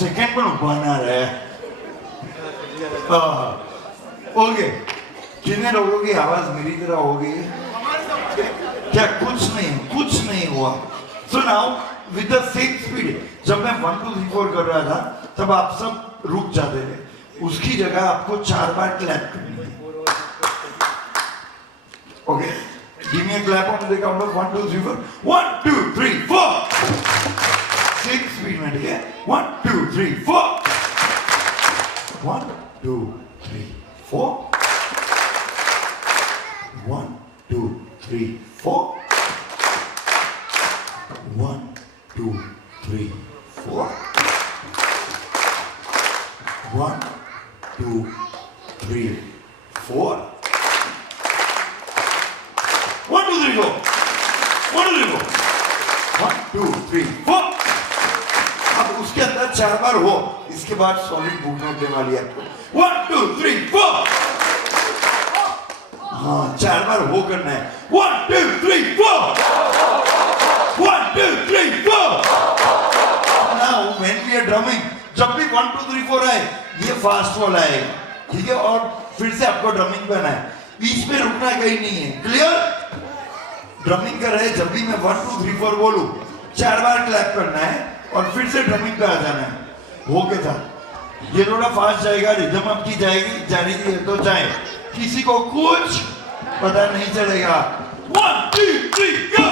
सेकंड पण उभा ना रहे. ओके, कितने लोगों की आवाज मेरी तरह होगी? क्या कुछ नहीं हुआ. So now with the same speed, जब मैं 1 2 3 4 कर रहा था तब आप सब रुक जाते थे. उसकी जगह आपको 4 बार क्लैप करनी है. Okay, give me a clap on the count of 1 2 3 4. 1 2 3 4. Same speed में, ठीक है? 1 2 3 4. 1 2 3 4. 1 2 3 4 1 2 3 4 1 2 3 4 1 2 3 4 1 2 3 4 1 2 3 4 अब उसके अंदर 4 बार हो, इसके बाद सॉलिड भूख लगने वाली है आपको। 1 2 3 4 हाँ 4 बार हो करना है। 1 2 3 4 1 2 3 4 Now when we are drumming, जब भी 1 2 3 4 आए ये फास्ट वाला आएगा, ठीक है, और फिर से आपको ड्रमिंग पे आना है, बीच में रुकना कहीं नहीं है। क्लियर? ड्रमिंग कर रहे जब भी मैं 1 2 3 4 बोलूं 4 बार क्लैप करना है और फिर से ड्रमिंग पे आ जाना है। हो के था ये थोड़ा फास्ट जाएगा, रिदम आपकी जाएगी, जाने की तो जाए, किसी को कुछ पता नहीं चलेगा। 1 2 3 go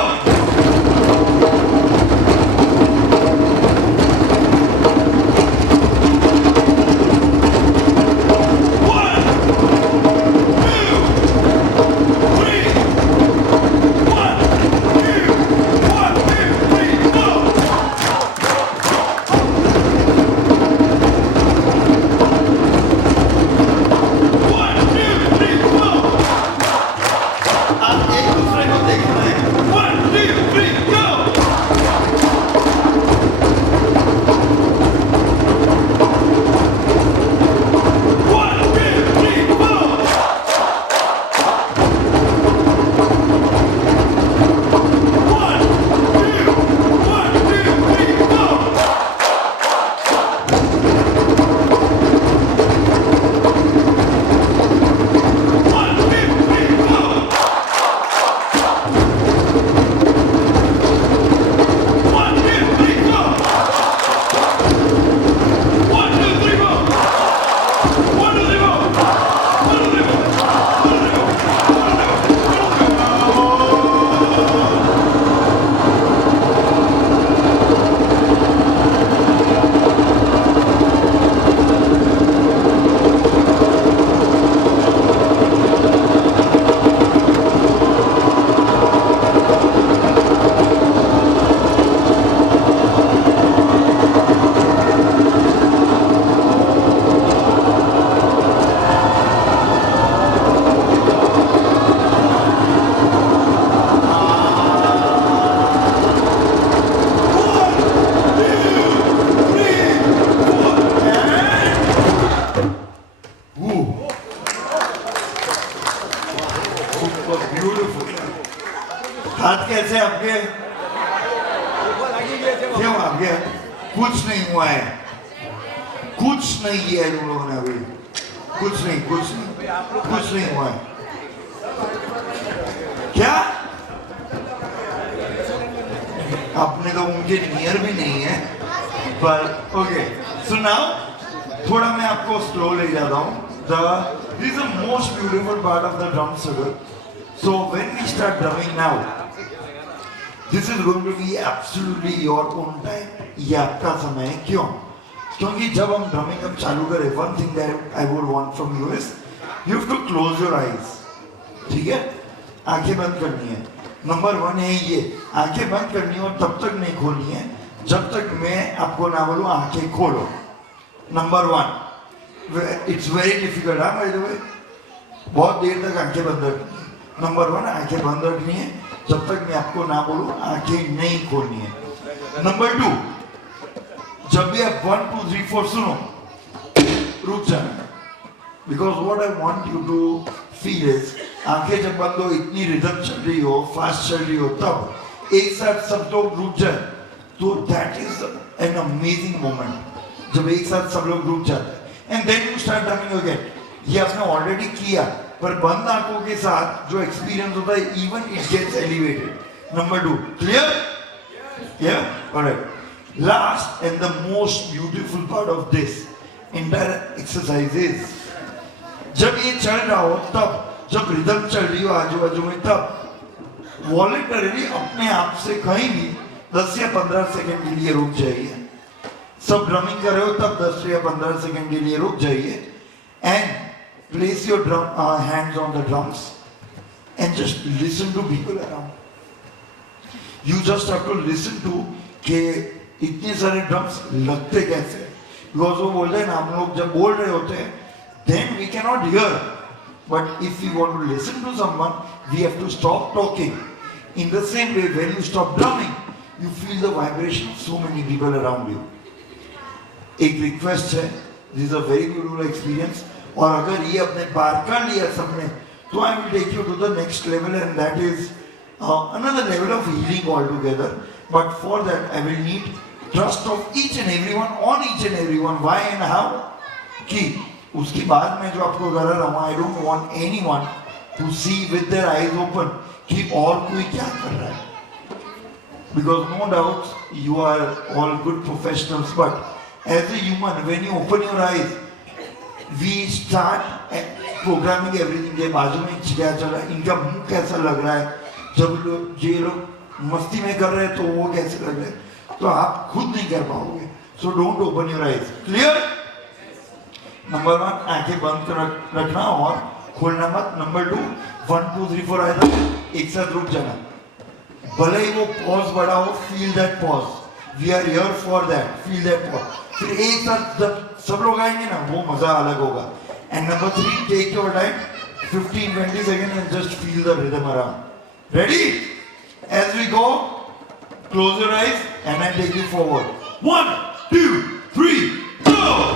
हाथ कैसे आपके क्यों आपके कुछ नहीं हुआ है, कुछ नहीं किया है तुम लोगों ने अभी, कुछ नहीं हुआ है। क्या आपने तो उनके नियर भी नहीं है, पर ओके। सो नाउ थोड़ा मैं आपको स्लो ले जाता हूँ। This is the most beautiful part of the drum circle. So when we start drumming now, this is going to be absolutely your own time. ये आपका समय है। क्यों? क्योंकि जब हम drumming अब चालू करें, one thing that I would want from you is you have to close your eyes. ठीक है? आंखें बंद करनी है। नंबर 1 है ये, आंखें बंद करनी है और तब तक नहीं खोलनी है जब तक मैं आपको ना बोलूं आंखें खोलो। नंबर 1, इट्स वेरी डिफिकल्ट, हाँ बाय द वे, बहुत देर तक आंखें बंद रखनी है। नंबर 1 आंखें बंद रखनी है जब तक मैं आपको ना बोलूं आंखें नहीं खोलनी है। नंबर 2, जब भी आप 1 2 3 4 सुनो रुक जाना, because what I want you to feel is आंखें जब बंद हो, इतनी रिदम चल रही हो, फास्ट चल रही हो, तब एक साथ सब लोग रुक जाए तो that is an amazing moment, जब एक साथ सब लोग रुक जाते हैं and then you start drumming again. ये आपने ऑलरेडी किया, पर बंद आंखों के साथ जो एक्सपीरियंस होता है even it gets elevated. Number 2 clear? Yeah? Alright. Last and the most beautiful part of this entire exercise is जब ये चल रहा हो तब, जब रिदम चल रही हो आजू बाजू में, तब वॉलंटरीली अपने आप से कहीं भी 10 या 15 सेकंड के लिए रुक जाइए। सब ड्रमिंग कर रहे हो तब 10 या 15 सेकंड के लिए रुक जाइए and place your hands on the drums and just listen to people around. You just have to listen to कि इतने सारे ड्रम्स लगते कैसे, because वो बोलते हैं ना, हम लोग जब बोल रहे होते हैं then we cannot hear, but if we want to listen to someone we have to stop talking. In the same way, when you stop drumming you feel the vibration of so many people around you. एक request है, this is a very beautiful experience, और अगर ये अपने पार कर लिया सबने तो I will take you to the next level, and that is another level of healing altogether. But for that I will need trust of each and everyone on each and everyone. Why and how? कि उसके बाद में जो आपको करा रहा हूँ, I don't want anyone to see with their eyes open कि और कोई क्या कर रहा है. Because no doubt you are all good professionals, but as a human, when you open your eyes, we start programming everything. ये बाजू में क्या चल रहा है, इनका मुंह कैसा लग रहा है, जब लोग ये लोग मस्ती में कर रहे हैं तो वो कैसे लग रहे हैं, तो आप खुद नहीं कर पाओगे. So don't open your eyes. Clear? Number 1, आंखें बंद कर रखना और खोलना मत. Number 2, 1 2 3 4 आया था, एक साथ रुक जाना. भले ही वो पॉज बड़ा हो, feel that pause. We are here for that. Feel that pause. फिर एक साथ जब सब लोग आएंगे ना, वो मजा अलग होगा. And number 3, take your time, 15-20 seconds, and just feel the rhythm around. Ready? As we go, close your eyes and I take you forward. 1 2 3 go.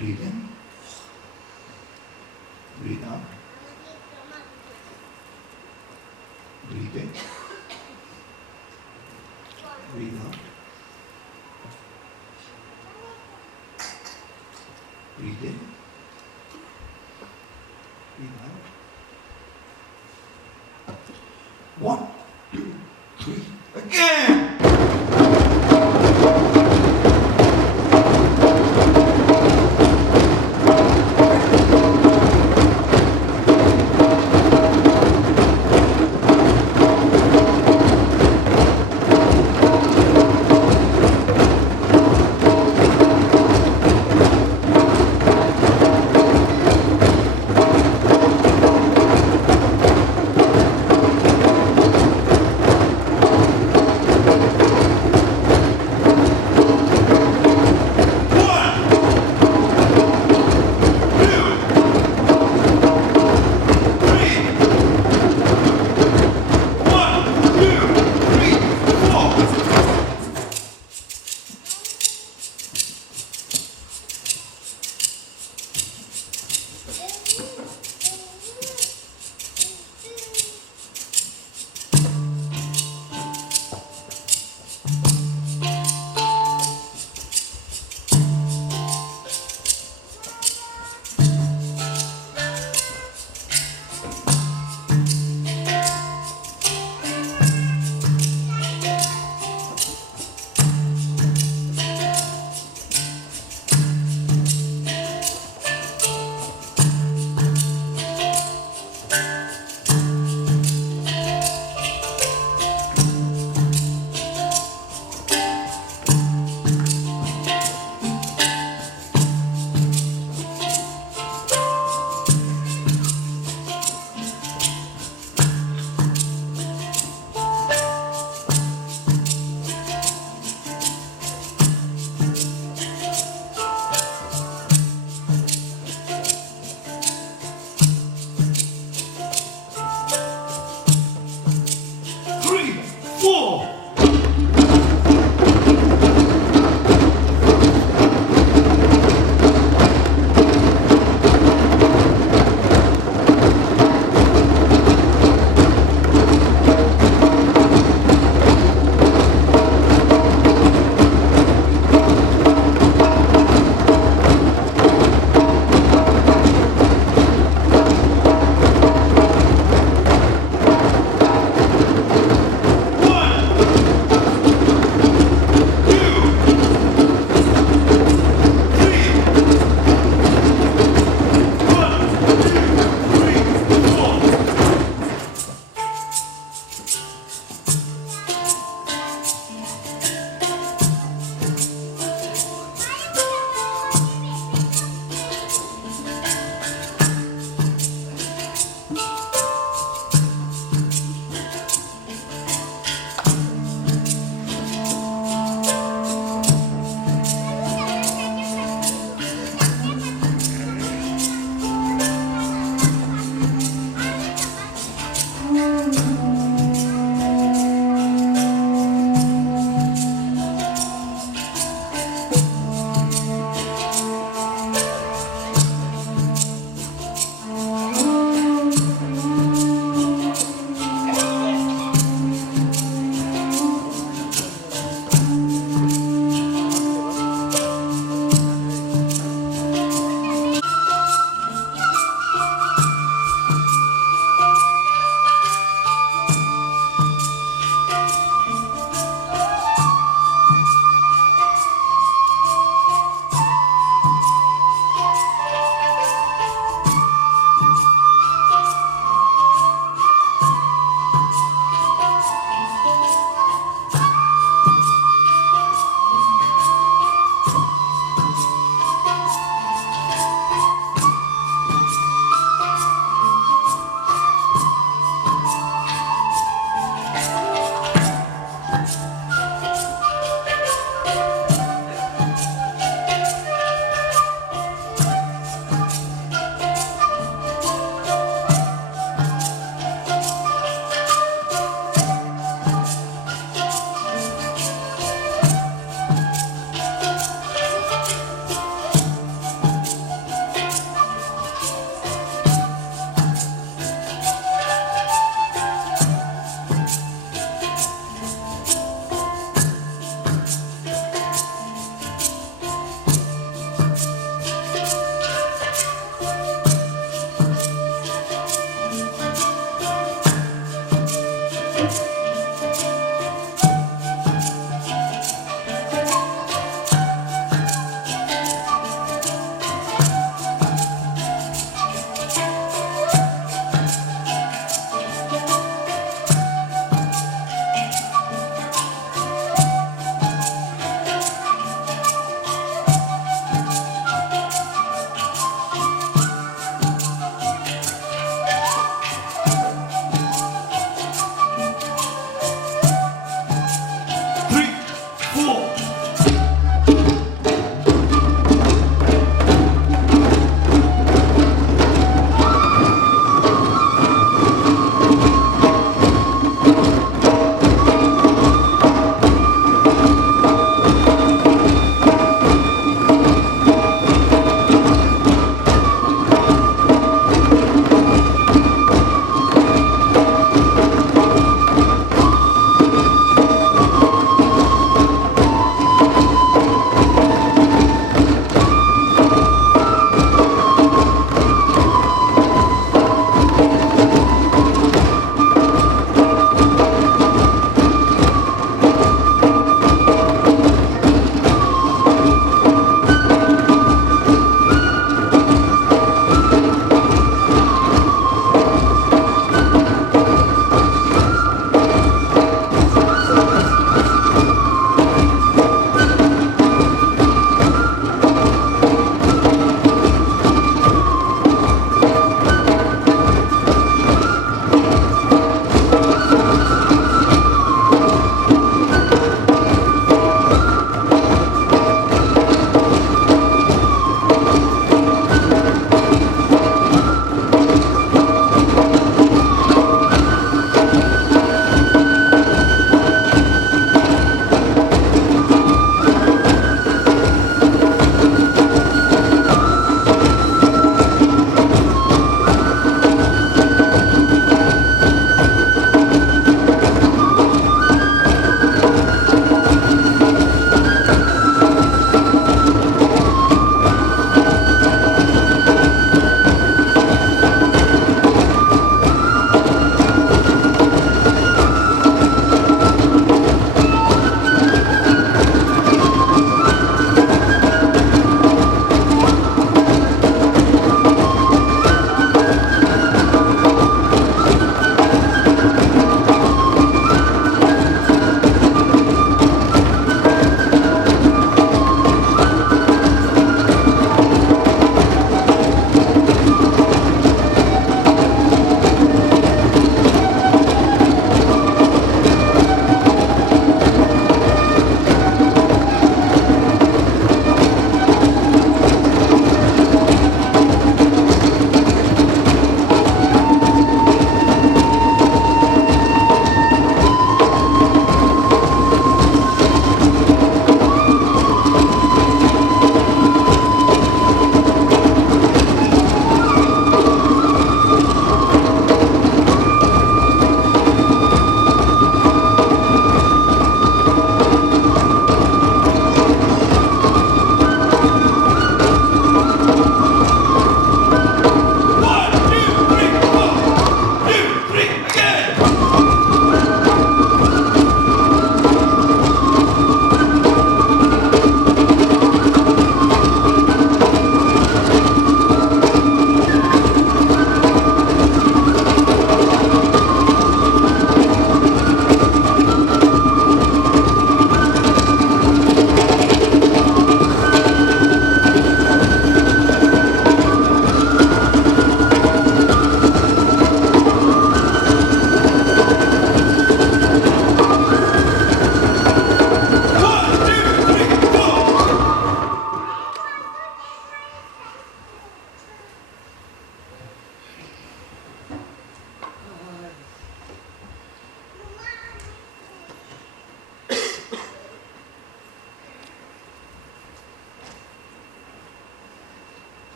Breathe in. Breathe out. Breathe in. Breathe out. Breathe in. Breathe out. 1, 2, 3. Again.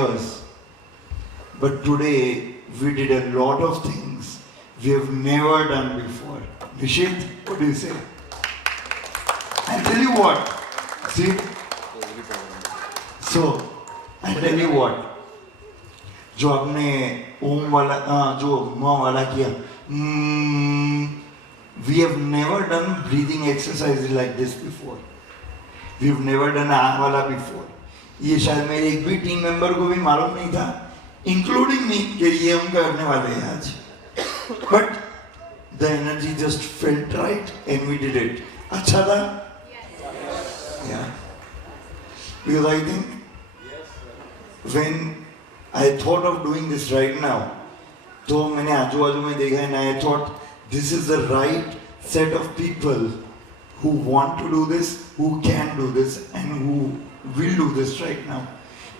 years. But today we did a lot of things we have never done before. Nishit, what do you say? I'll tell you what. See? So, I'll tell you what. जो आपने ओम वाला जो माँ वाला किया, we have never done breathing exercises like this before. We have never done आ वाला before. ये शायद मेरे एक भी टीम मेंबर को भी मालूम नहीं था, including me, कि ये हम करने वाले हैं आज. But the energy just felt right and we did it. अच्छा था? Yeah. Because I think when I thought of doing this right now, तो मैंने आजू-बाजू में देखा and I thought this is the right set of people who want to do this, who can do this and who will do this right now.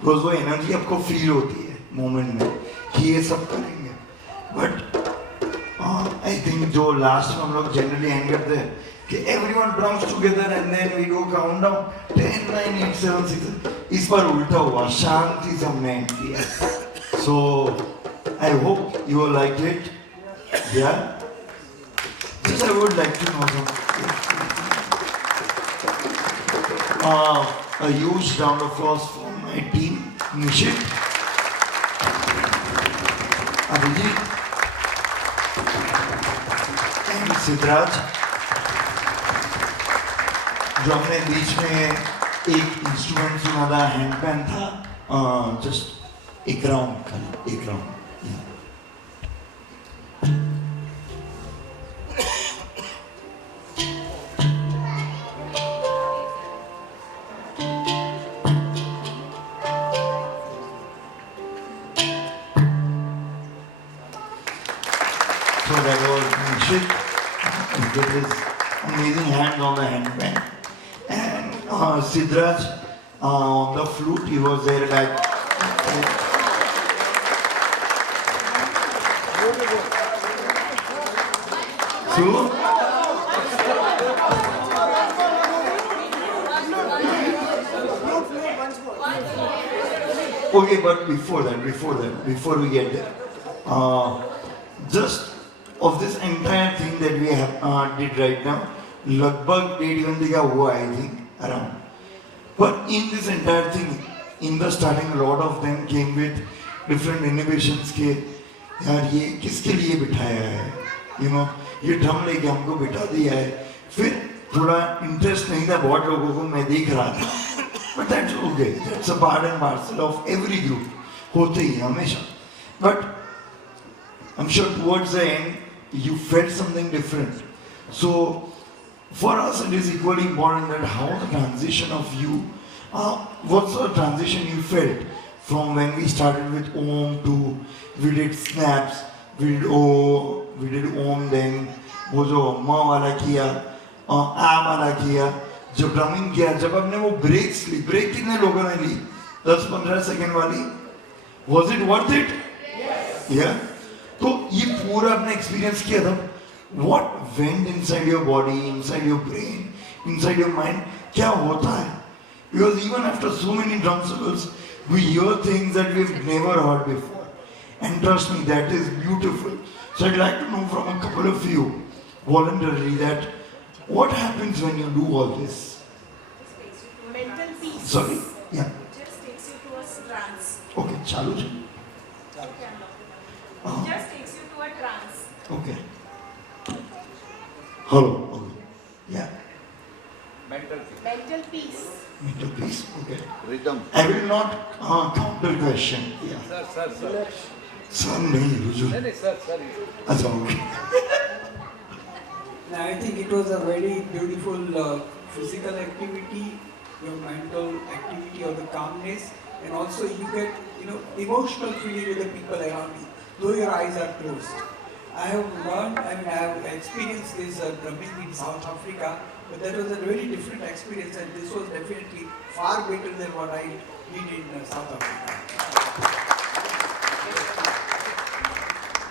Because वो energy आपको feel होती है moment में कि ये सब करेंगे. But I think जो last में हम लोग generally end करते हैं कि everyone drums together and then we do countdown 10, 9, 8, 7, 6. इस बार उल्टा हुआ, शांति से हमने end किया. So I hope you all liked it. Yeah. Just I would like to know something. A huge round of applause for my team, Nishit, Abhijit, and Siddharth. जो हमने बीच में एक इंस्ट्रूमेंट सुना था, हैंडपैन था, जस्ट एक round खाली, एक round. So that was Nishit. He did his amazing hands on the handpan. And Siddharth on the flute, he was there back. So, okay, but before we get there, just of this entire thing that we have did right now, लगभग 1.5 घंटे का हुआ, I think, around. But in this entire thing, in the starting, a lot of them came with different inhibitions के यार ये किसके लिए बिठाया है, you know, ये ड्रम लेके हमको बिठा दिया है. फिर थोड़ा इंटरेस्ट नहीं था बहुत लोगों को, मैं देख रहा था. But that's okay. That's a part and parcel of every group. होते ही हमेशा. But I'm sure towards the end you felt something different. So for us it is equally important that how the transition of you, what's the transition you felt from when we started with Om to we did snaps, we did Om, then वो जो माँ वाला किया, आ वाला किया, जब drumming किया, जब हमने वो ब्रेक्स ली, ब्रेक कितने लोगों ने ली? 10-15 सेकंड वाली. Was it worth it? Yes. Yeah. तो ये पूरा अपने एक्सपीरियंस किया था. What went inside your body, inside your brain, inside your mind? क्या होता है? Because even after so many drum solos, we hear things that we've never heard before. And trust me, that is beautiful. So I'd like to know from a couple of you, voluntarily, that what happens when you do all this? Mental peace. Sorry? Yeah. Just takes you to a trance. Okay, चालू जी. Just takes you to a trance. Okay. Hello. Okay. Yeah. Mental peace. Mental peace. Mental peace. Okay. Rhythm. I will not counter question. Yeah. Sir. Sir नहीं रुजू. नहीं, sir. अच्छा okay. I think it was a very beautiful physical activity, your mental activity or the calmness, and also you get, emotional feeling with the people around you, though your eyes are closed. I have experienced this drumming in South Africa, but that was a very different experience, and this was definitely far better than what I did in South Africa.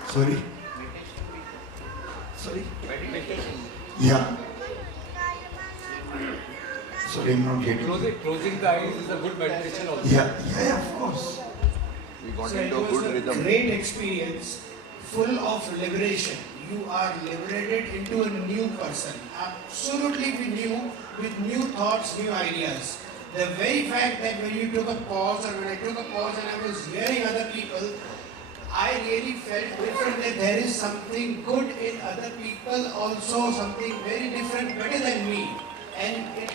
Sorry. Sorry. Yeah. Sorry, I'm not getting. Closing the eyes is a good meditation also. Yeah, of course. We got So it into a was good a rhythm. great experience, full of liberation. You are liberated into a new person, absolutely new, with new thoughts, new ideas. The very fact that when you took a pause, or when I took a pause and I was hearing other people, I really felt different, that there is something good in other people also, something very different, better than me. And it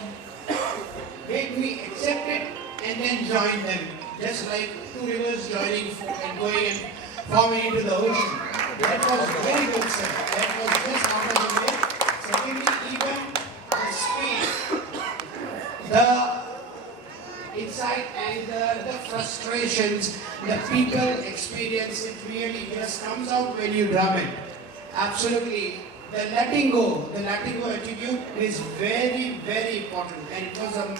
made me accept it and then join them. Just like two rivers joining and going and forming into the ocean. That was very good, sir. That was just out of the way. Secondly, even the speed, the insight and the frustrations the people experience, it really just comes out when you drum it. Absolutely. The letting go attitude is very, very important, and it was a,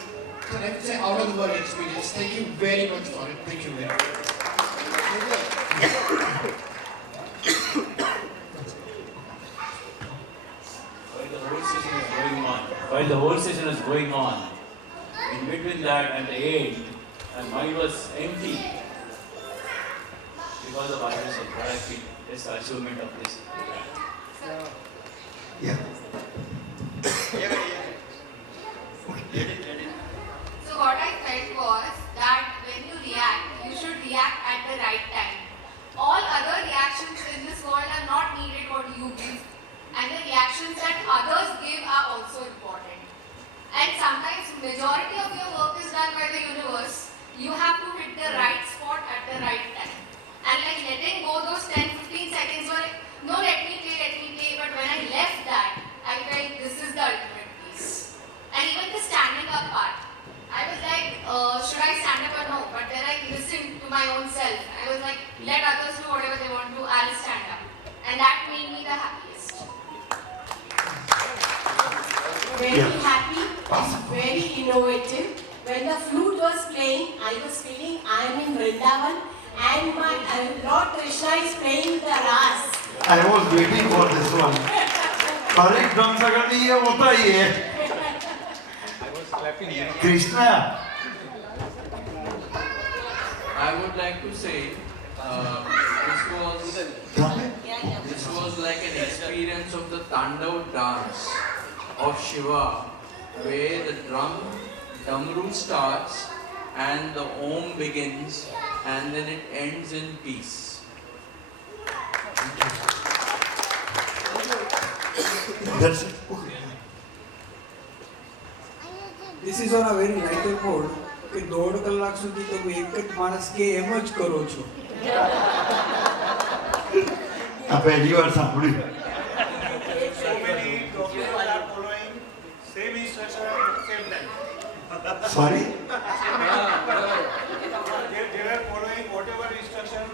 let's say, out of the world experience. Thank you very much for it. Thank you very much. While the whole session is going on, in between that and the end, my mind was empty because of vibration. What I feel is the achievement of this. Yeah. So what I felt was that when you react, you should react at the right time. All other reactions in this world are not needed what you give, and the reactions that others give are also important. And sometimes majority of your work is done by the universe. You have to hit the right spot at the right time. And like letting go those 10-15 seconds were like, no, let me play, but when I left that, I felt this is the ultimate peace. And even the standing up part, I was like, should I stand up or no? But then I listened to my own self. I was like, let others do whatever they want to, I'll stand up. And that made me the happiest. Very happy, very innovative. When the flute was playing, I was feeling I am in Vrindavan and my Lord Krishna is playing the ras. I was waiting for this one. हर एक drum सगड़ में ये होता ही है. I was clapping. Krishna. I would like to say this was like an experience of the Tandav dance of Shiva, where the Damru starts and the Om begins and then it ends in peace. That's it. This is on a very lighter mode. કે દોઢ કલાક સુધી તમે એક જ માણસ કે એમ જ કરો છો. આ પહેલી વાર સાંભળ્યું. So many doctors are following same instruction at the same time. Sorry? They were following whatever instruction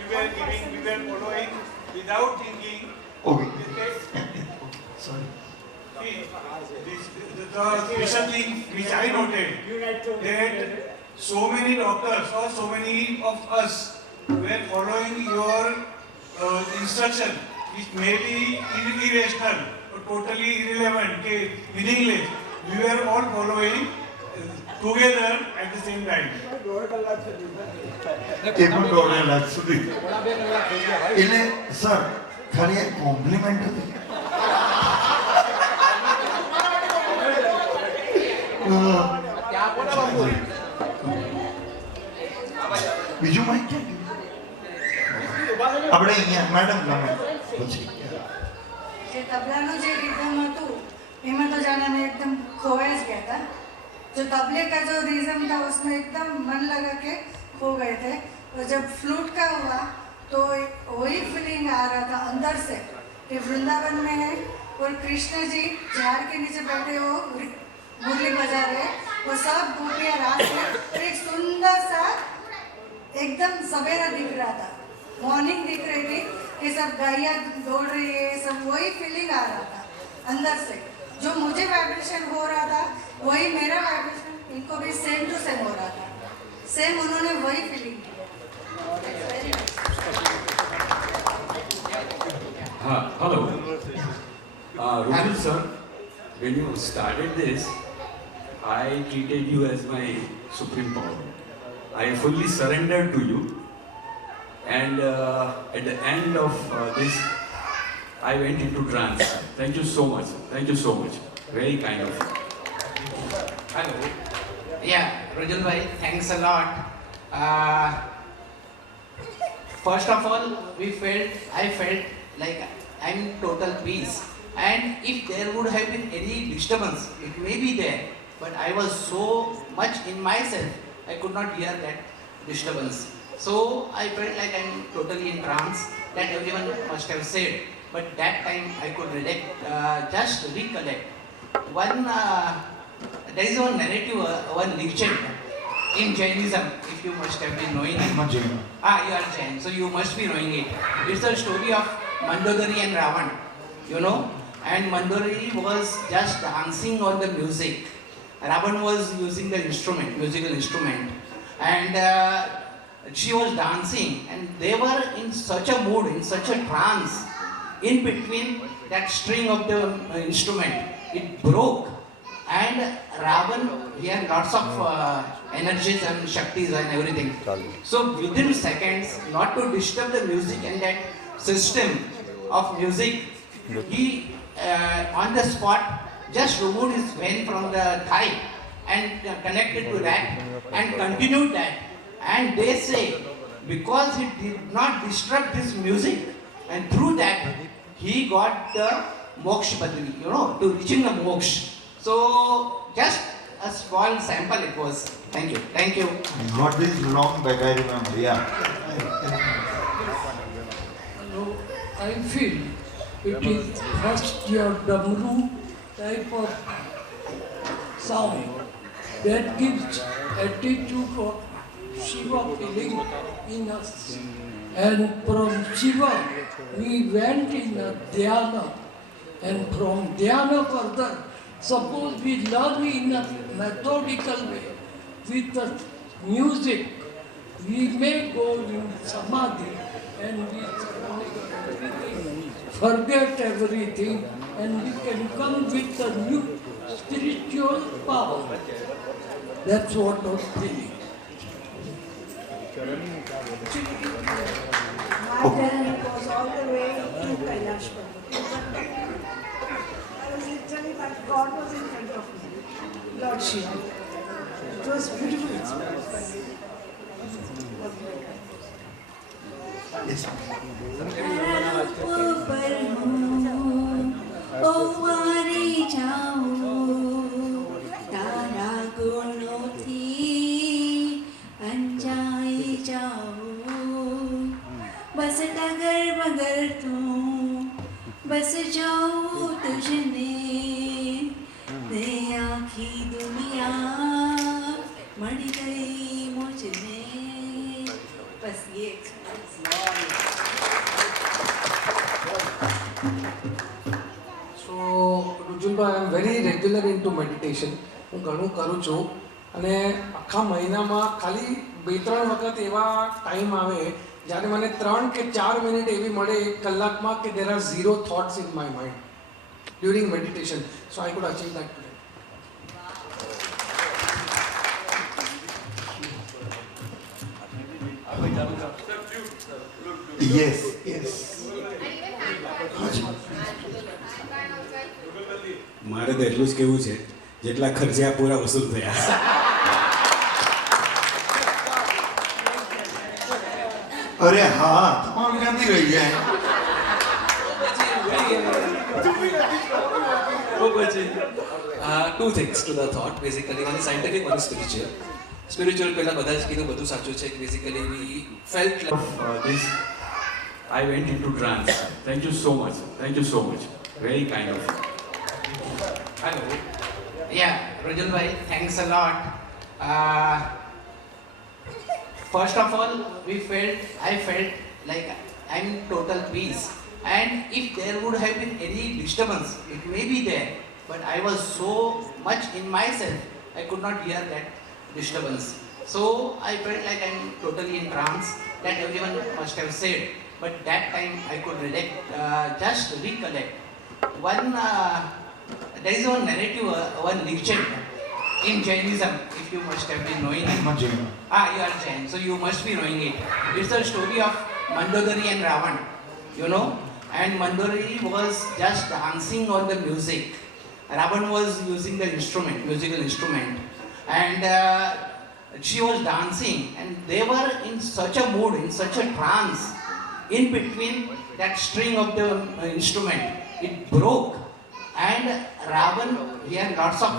you were giving, we were following without thinking. Okay. Sorry. See, the special thing which I noted, that so many doctors or so many of us were following your instruction, which may be irrational or totally irrelevant, meaningless. We were all following together at the same time. એકું દોઢ લાખ સુધી. એટલે sir ખાલી એક compliment હતી. બીજું માહિતી ક્યાં આપણે અહીંયા મેડમ ગમે પછી જે તબલાનું જે रिदम હતું એમાં તો જાણે मैं एकदम खोया गया था. जो तबले का जो रिदम था उसमें एकदम मन लगा के खो गए थे. और जब फ्लूट का हुआ तो वही फीलिंग आ रहा था अंदर से कि वृंदावन में है और कृष्ण जी झाड़ के नीचे बैठे हो मुरली बजा रहे, वो सब गोपियाँ रात में एक सुंदर सा एकदम सवेरा दिख रहा था, मॉर्निंग दिख रही थी कि सब गायियाँ दौड़ रही है, सब वही फीलिंग आ रहा था अंदर से. जो मुझे वाइब्रेशन हो रहा था वही मेरा वाइब्रेशन इनको भी सेम टू सेम हो रहा था. सेम उन्होंने वही फीलिंग की. Hello. Rubil sir, when you started this, I treated you as my supreme power. I fully surrendered to you. And at the end of this, I went into trance. Thank you so much. Thank you so much. Very kind of you. Hello. Yeah, Rajul bhai, thanks a lot. First of all, I felt like I'm in total peace. And if there would have been any disturbance, it may be there. But I was so much in myself, I could not hear that disturbance. So I felt like I'm totally in trance, that everyone must have said. But that time I could just recollect. There is one narrative, one legend in Jainism, if you must have been knowing it. I'm a Jain. You are Jain, so you must be knowing it. It's the story of Mandodari and Ravan, you know. And Mandodari was just dancing on the music. Ravan was using the musical instrument. And she was dancing, and they were in such a mood, in such a trance. In between that string of the instrument, it broke. And Ravan, he had lots of energies and shaktis and everything. So within seconds, not to disturb the music and that system of music, he on the spot just removed his vein from the thigh and connected to that and continued that. And they say, because he did not disrupt this music, and through that, he got the moksha badri, you know, to reaching the moksha. So, just a small sample it was. Thank you. Thank you. I got this long back, I remember, yeah. No, I feel it is first your Damru type of sound that gives attitude of Shiva feeling in us. And from Shiva, we went in a dhyana. And from dhyana further, suppose we learn in a methodical way with the music, we may go in samadhi and we forget everything and we can come with a new spiritual power. That's what I'm feeling. My journey was all the way to Kailash Parvat. I was literally, but God was in front of me, Lord Shiva. It was beautiful experience. Yes. बस डगर बगर तू बस जाऊं तुझने ते आखी दुनिया मर गई मुझने बस ये So, Rujulbhai, I am very regular into meditation. હું ઘણું કરું છું અને આખા મહિનામાં ખાલી 2-3 વખત એવા ટાઈમ આવે જ્યારે મને 3 કે 4 મિનિટ એવી મળે એક કલાકમાં કે there are zero thoughts in my mind during meditation. So I could achieve that today. Yes, yes. મારે તો એટલું જ કહેવું છે જેટલા ખર્ચા પૂરા વસૂલ થયા. અરે હા તમામ ક્યાંથી રહી જાય Two things to the thought, basically. One is scientific, one is spiritual. Spiritual, પહેલા બધા જ કીધું બધું સાચું છે કે basically we felt like This, I went into trance. Thank you so much. Thank you so much. Very kind of you. Hello. Yeah, Rajul bhai, thanks a lot. First of all, I felt like I'm in total peace. And if there would have been any disturbance, it may be there. But I was so much in myself, I could not hear that disturbance. So I felt like I'm totally in trance, that everyone must have said. But that time I could just recollect. There is one narrative, one legend in Jainism, if if you must have been knowing I'm a it. Jain. You are Jain, so you must be knowing it. It's a story of Mandodari and Ravan, you know. And Mandodari was just dancing on the music. Ravan was using the musical instrument. And she was dancing, and they were in such a mood, in such a trance. In between that string of the instrument, it broke. And Ravan, he had lots of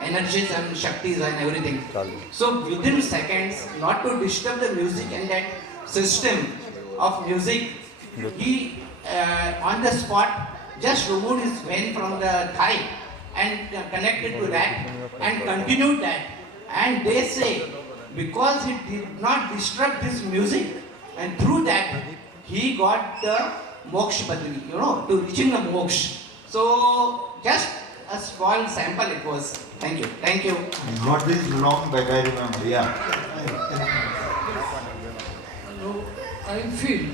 energies and shaktis and everything. So within seconds, not to disturb the music and that system of music, he on the spot just removed his vein from the thigh and connected to that and continued that. And they say, because he did not disrupt this music, and through that, he got the moksha badri, you know, to reaching the moksha. So, just a small sample it was. Thank you. Thank you. Got this long back, I remember, yeah. So I feel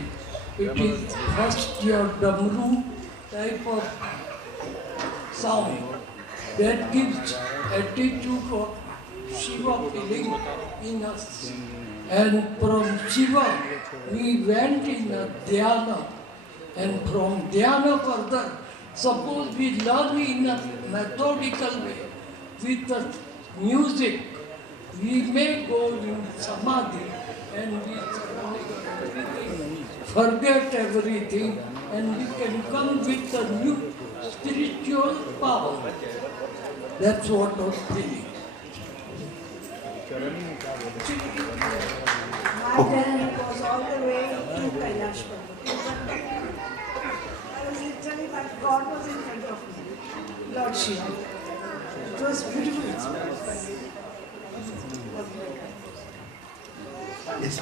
it is first your Damru type of sound that gives attitude of Shiva feeling in us. And from Shiva, we went in a dhyana. And from dhyana further, suppose we learn in a methodical way with the music, we may go in samadhi and we forget everything and we can come with a new spiritual power. That's what I'm feeling. My journey was all the way to Kailash Parvat. I was literally like God was in front of me, Lord Shiva. It was beautiful experience. Yes.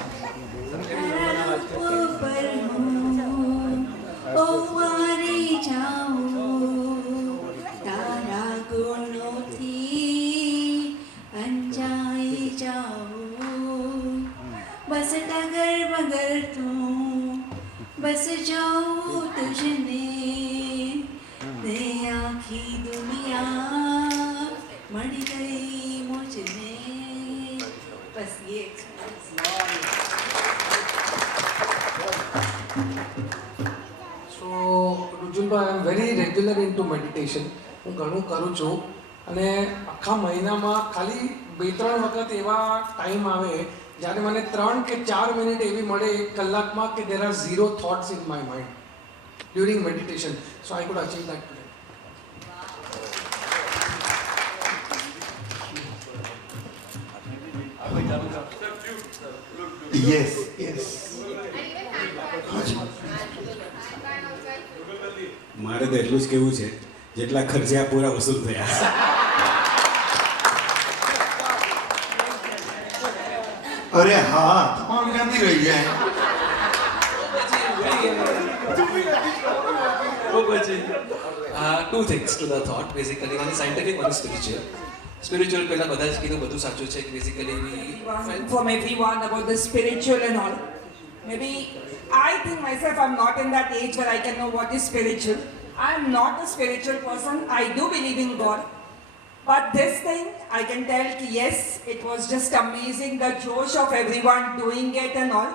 बस डगर मगर तू बस जाऊं तुझने दे आखी दुनिया मर गई मुझने बस ये So Rujulbhai, I am very regular into meditation. હું ઘણું કરું છું અને આખા મહિનામાં ખાલી 2-3 વખત એવા ટાઈમ આવે જ્યારે મને 3 કે 4 મિનિટ એવી મળે એક કલાકમાં કે there are zero thoughts in my mind during meditation. So I could achieve that today. Yes, yes. મારે તો એટલું જ કહેવું છે જેટલા ખર્ચા પૂરા વસૂલ થયા. અરે હા, તમામ ક્યાંથી રહી જાય? Two things to the thought, basically. One is scientific, one is spiritual. Spiritual, પહેલા બધા જ કીધું, બધું સાચું છે કે basically we felt from everyone about the spiritual and all. Maybe I think myself I'm not in that age where I can know what is spiritual. I'm not a spiritual person. I do believe in God. But this thing, I can tell yes, it was just amazing, the josh of everyone doing it and all.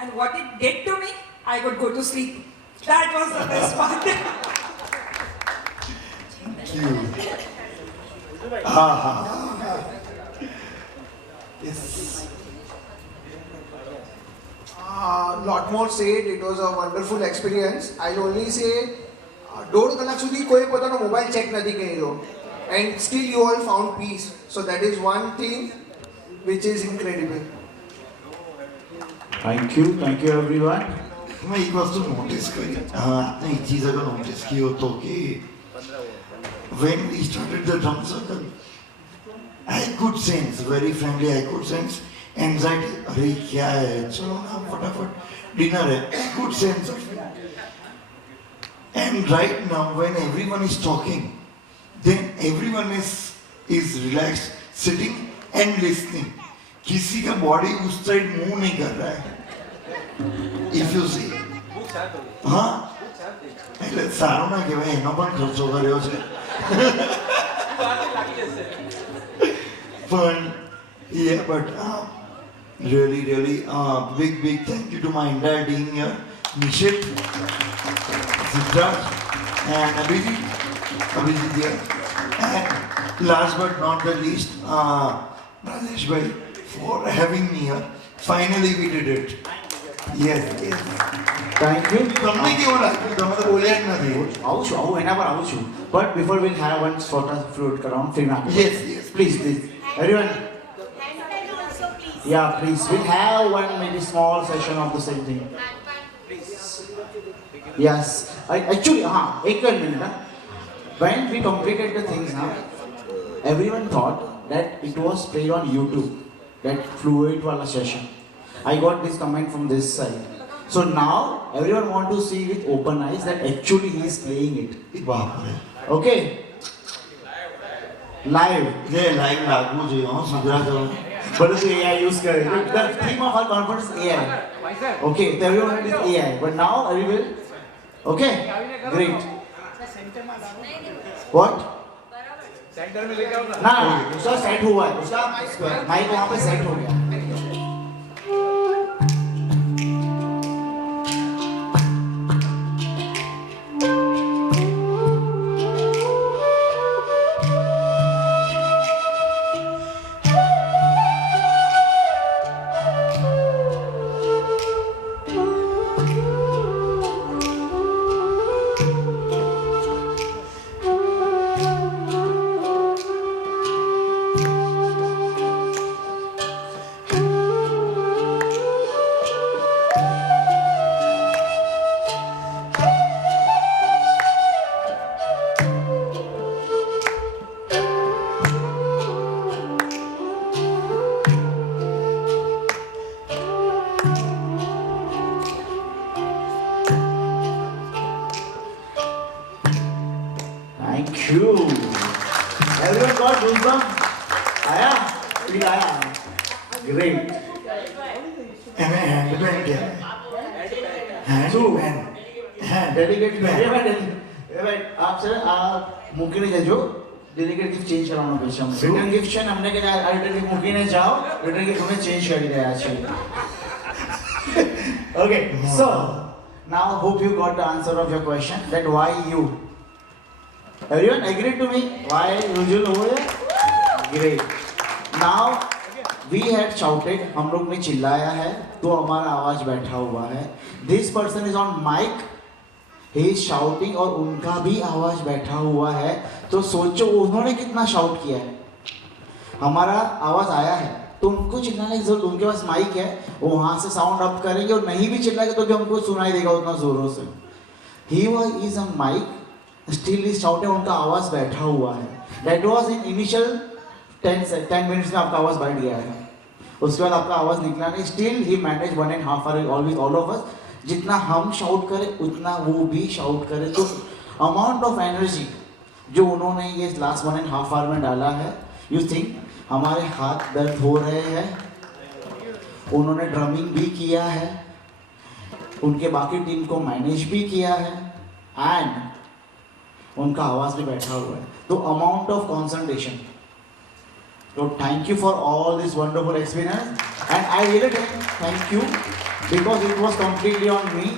And what it did to me, I could go to sleep. That was the best part. Yes. Lot more said, it was a wonderful experience. I'll only say, 1.5 કલાક સુધી કોઈ પોતાનો mobile check નથી કર્યો. And still you all found peace. So that is one thing which is incredible. Thank you everyone. मैं एक वस्तु notice करी, आपने एक चीज़ अगर नोटिस की हो तो कि when we started the drum circle, I could sense, very frankly, I could sense anxiety. अरे क्या है? चलो ना फटाफट डिनर है. I could sense of it. And right now, when everyone is talking, then everyone is relaxed, sitting and listening. किसी का body उस side move नहीं कर रहा है. If you see, हाँ, એટલે સારું ના કહેવાય, એનો પણ ખર્ચો કર્યો છે. પણ there, but really, big thank you to my entire team here, Nishit, Siddharth, and Abhijit here, and last but not the least, Rajesh bhai, for having me here. Finally we did it. Yes. Thank you. તમને કેવું લાગ્યું? તમે તો બોલ્યા જ નથી. એના પર આવું છું. But before we'll have one sort of fruit around free market. Yes. Please. Everyone. Yeah, please. We'll have one maybe small session of the same thing. Yes. Actually, एक minute. When we completed the things now, everyone thought that it was played on YouTube, that fluid wala session. I got this comment from this side. So now everyone want to see with open eyes that actually he is playing it. Okay. Live. Yeah, live लागू जो है सुधरा जाओ. But the AI use करे. The theme of our conference is AI. Okay, so everyone is AI. But now everyone. Okay. Great. What? Centre में लेके आओ ना उसका सेट हुआ है. उसका माइक वहाँ पे सेट हो गया. Everyone got goosebumps? आया? फील आया? Great. हैंडबैग क्या है? डेलीगेट आप सर मुकी ने जाओ डेलीगेट गिफ्ट चेंज कराना पेश हम रिटर्न गिफ्ट शन हमने के रिटर्न गिफ्ट मुकी ने जाओ रिटर्न गिफ्ट हमें चेंज कर दिया आज Okay, so now hope you got the answer of your question that why you. Everyone agreed to me? Why usual हो है? Great. Now we had shouted, हम लोग ने चिल्लाया है, तो हमारा आवाज बैठा हुआ है. This person is on mic, he is shouting और उनका भी आवाज बैठा हुआ है. तो सोचो उन्होंने कितना शाउट किया है. हमारा आवाज आया है, तो उनको चिल्लाने की जरूरत. उनके पास माइक है, वो वहाँ से साउंड अप करेंगे और नहीं भी चिल्लाएंगे तो भी हमको सुनाई देगा उतना जोरों से. He is on mic. Still is shouting, उनका आवाज बैठा हुआ है. That was in initial 10 minutes में आपका आवाज बैठ गया है. उसके बाद आपका आवाज निकला नहीं. Still he managed 1.5 hour always all of us. जितना हम शाउट करें उतना वो भी शाउट करे. तो अमाउंट ऑफ एनर्जी जो उन्होंने ये लास्ट 1.5 hour में डाला है, यू थिंक हमारे हाथ दर्द हो रहे हैं. उन्होंने ड्रमिंग भी किया है, उनके बाकी टीम को मैनेज भी किया है एंड उनका आवाज भी बैठा हुआ है. तो अमाउंट ऑफ कंसंट्रेशन. तो thank you for all this wonderful experience and I really thank you because it was completely on me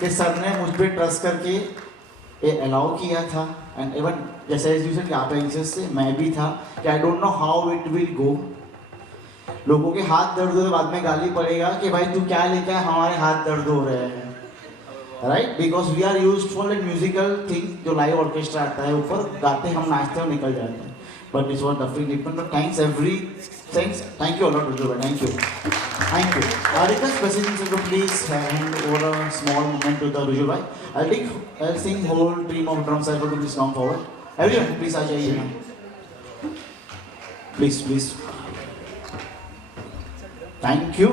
कि सर ने मुझ पर ट्रस्ट करके ये अलाउ किया था. एंड इवन जैसे एजुकेशन कि आप एंग्जियस से मैं भी था कि I don't know how it will go. लोगों के हाथ दर्द हो बाद में गाली पड़ेगा कि भाई तू क्या लेकर आया, हमारे हाथ दर्द हो रहे हैं. Right, because we are used for a musical thing. जो लाइव ऑर्केस्ट्रा आता है ऊपर गाते हम नाचते और निकल जाते हैं. But it's was duffing different. Thanks every thank you a lot Rujul भाई. Thank you. I request President to please hand over a small moment to the Rujul bhai. I'll sing whole team of drum circle to please come forward. Everyone, please आ जाइए. Please. Thank you.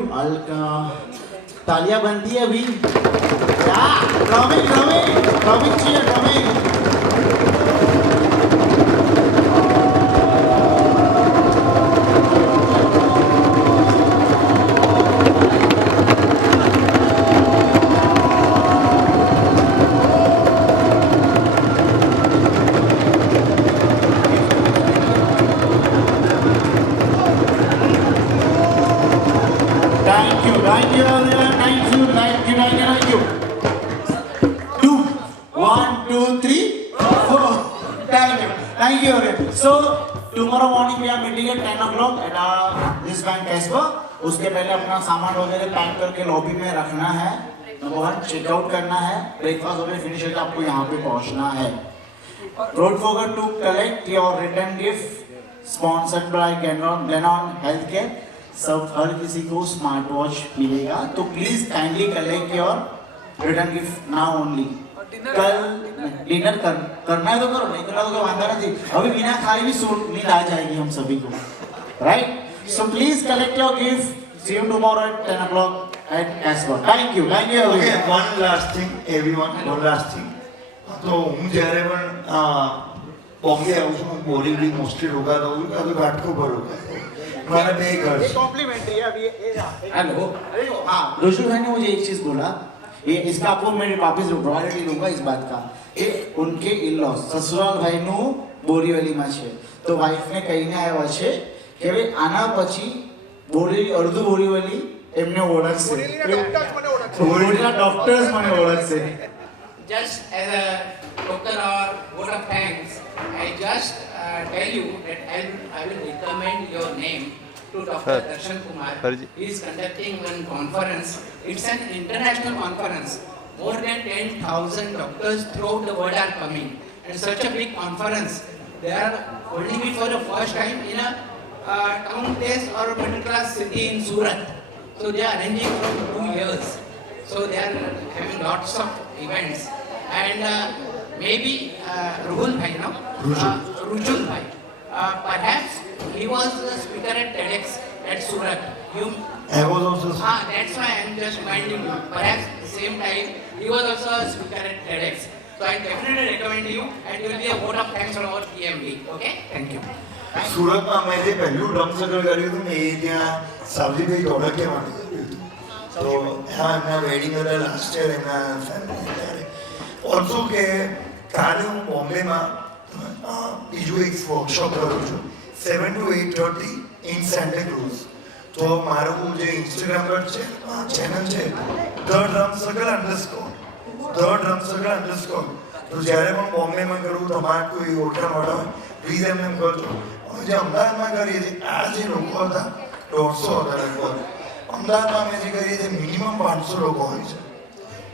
तालियां बनती है अभी. Drumming चाहिए drumming. Thank you everyone. Thank you. 2, 1, 2, 3, 4. Thank you everyone. So tomorrow morning we are meeting at 10 o'clock at this bank Casper. उसके पहले अपना सामान वगैरह पैक करके लॉबी में रखना है। नंबर 1 चेकआउट करना है। ब्रेकफास्ट वगैरह फिनिश करके आपको यहाँ पे पहुँचना है। Don't forget to collect your return gift sponsored by Glenon Healthcare. सब हर किसी को स्मार्ट वॉच मिलेगा, तो please kindly collect your return gift now only. कल डिनर करना है तो करो, नहीं करना तो वांधा नहीं। अभी बिना खाए भी नींद आ जाएगी हम सभी को, right? So please collect your gift. See you tomorrow at 10 o'clock at Casper. Thank you everyone. Okay, one last thing everyone, one last thing. તો હું જ્યારે પણ બોમ્બે આવું છું, બોરીવલી મોસ્ટલી રોકાતો હોઉં, કાં તો ઘાટકોપર રોકાતો હોઉં। મારા બે ઘર છે। कॉम्प्लीमेंट्री है अभी हेलो हाँ, रोशनी भाई ने मुझे एक चीज बोला, ये इसका आपको मैं वापस रॉयल्टी दूंगा इस बात का। ये उनके इन-लॉ ससुराल भाई નું બોરીવલીમાં છે, તો વાઈફ ને કહીને આવ્યા છે કે હવે આના પછી બોરીવલી અડધું બોરીવલી એમને ઓળખશે, બોરીવલીના ડોક્ટર્સ મને ઓળખશે। Just as a token or vote of thanks, I just tell you that I will recommend your name to Dr. Darshan Kumar. He is conducting one conference. It's an international conference. More than 10,000 doctors throughout the world are coming. And such a big conference, they are holding it for the first time in a town place or a middle class city in Surat. So they are arranging for 2 years. So they are having lots of events. And maybe Ruhul Bhai, no? Rujul Bhai. Perhaps he was the speaker at TEDx at Surat. I was also. That's why I am just reminding you. Perhaps at the same time he was also a speaker at TEDx. So I definitely recommend you, and you will be a vote of thanks from our TMD. Okay? Thank you. સુરતમાં મેં જે પહેલું drum circle કર્યું હતું ને એ ત્યાં સાવજીભાઈ ધોળકિયા માટે કર્યું હતું, તો હા એમના વેડિંગ હતા લાસ્ટ યર એમના ફેમિલી ત્યારે ઓલ્સો કે કાલે હું બોમ્બેમાં બીજું એક વર્કશોપ કરું છું 7 to 8:30 ઇન સેન્ટા ક્રુઝ। તો મારું જે ઇન્સ્ટાગ્રામ પર ચેનલ છે ધ ડ્રમ સર્કલ _, તો જ્યારે પણ બોમ્બેમાં કરું તમારે કોઈ ઓળખાણવાળા હોય પ્લીઝ એમને કરજો। અમે જે અમદાવાદમાં કરીએ છીએ આ જે લોકો હતા 150 હતા લગભગ, અમદાવાદમાં અમે જે કરીએ છીએ મિનિમમ 500 લોકો હોય છે,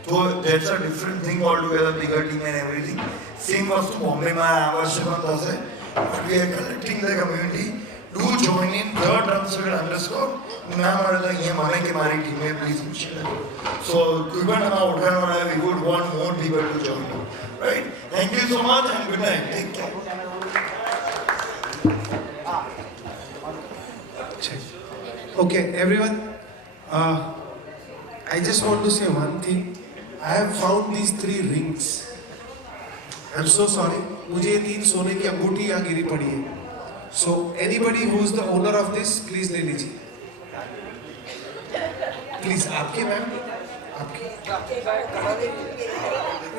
તો that's a different thing all together, bigger team and everything. Same વસ્તુ બોમ્બેમાં આ વર્ષે પણ થશે, but we are collecting the community. Do join in the drum circle _, ના મળે તો અહીંયા મને કે મારી ટીમે પ્લીઝ પૂછી લેજો। સો કોઈ પણ આમાં ઓળખાણવાળા we would want more people to જોઈન, right? Thank you so much and good night, take care. Okay, everyone, I just want to say one thing. I have found these 3 rings. I'm so sorry. मुझे ये 3 सोने की अंगूठी यहाँ गिरी पड़ी है. So anybody who is the owner of this, please ले लीजिए. Please, आपके मैम, आपकी.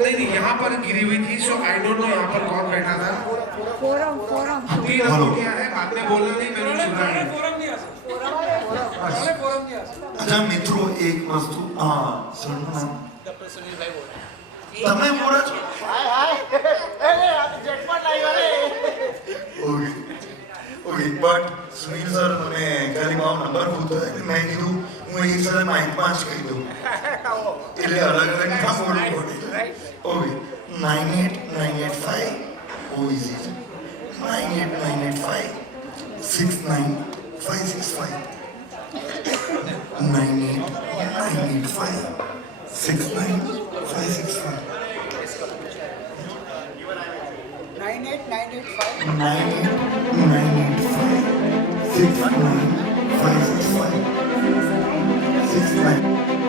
नहीं यहाँ पर गिरी हुई थी. So I don't know यहाँ पर कौन बैठा था. फोरम 3 अंगूठियाँ हैं. बाद में बोलना नहीं, मैंने सुना नहीं. अच्छा मित्रों, एक वस्तु તમે બોલો છો ઓકે બટ સુનિલ સર તમે ખાલી મારો નંબર પૂછતો એટલે મેં કીધું હું એક સાથે માઇકમાં જ કહી દઉં એટલે અલગ અલગ ના બોલવું પડે. ઓકે 98985 બહુ ઇઝી છે 98985 69565 98985 69565 69565 69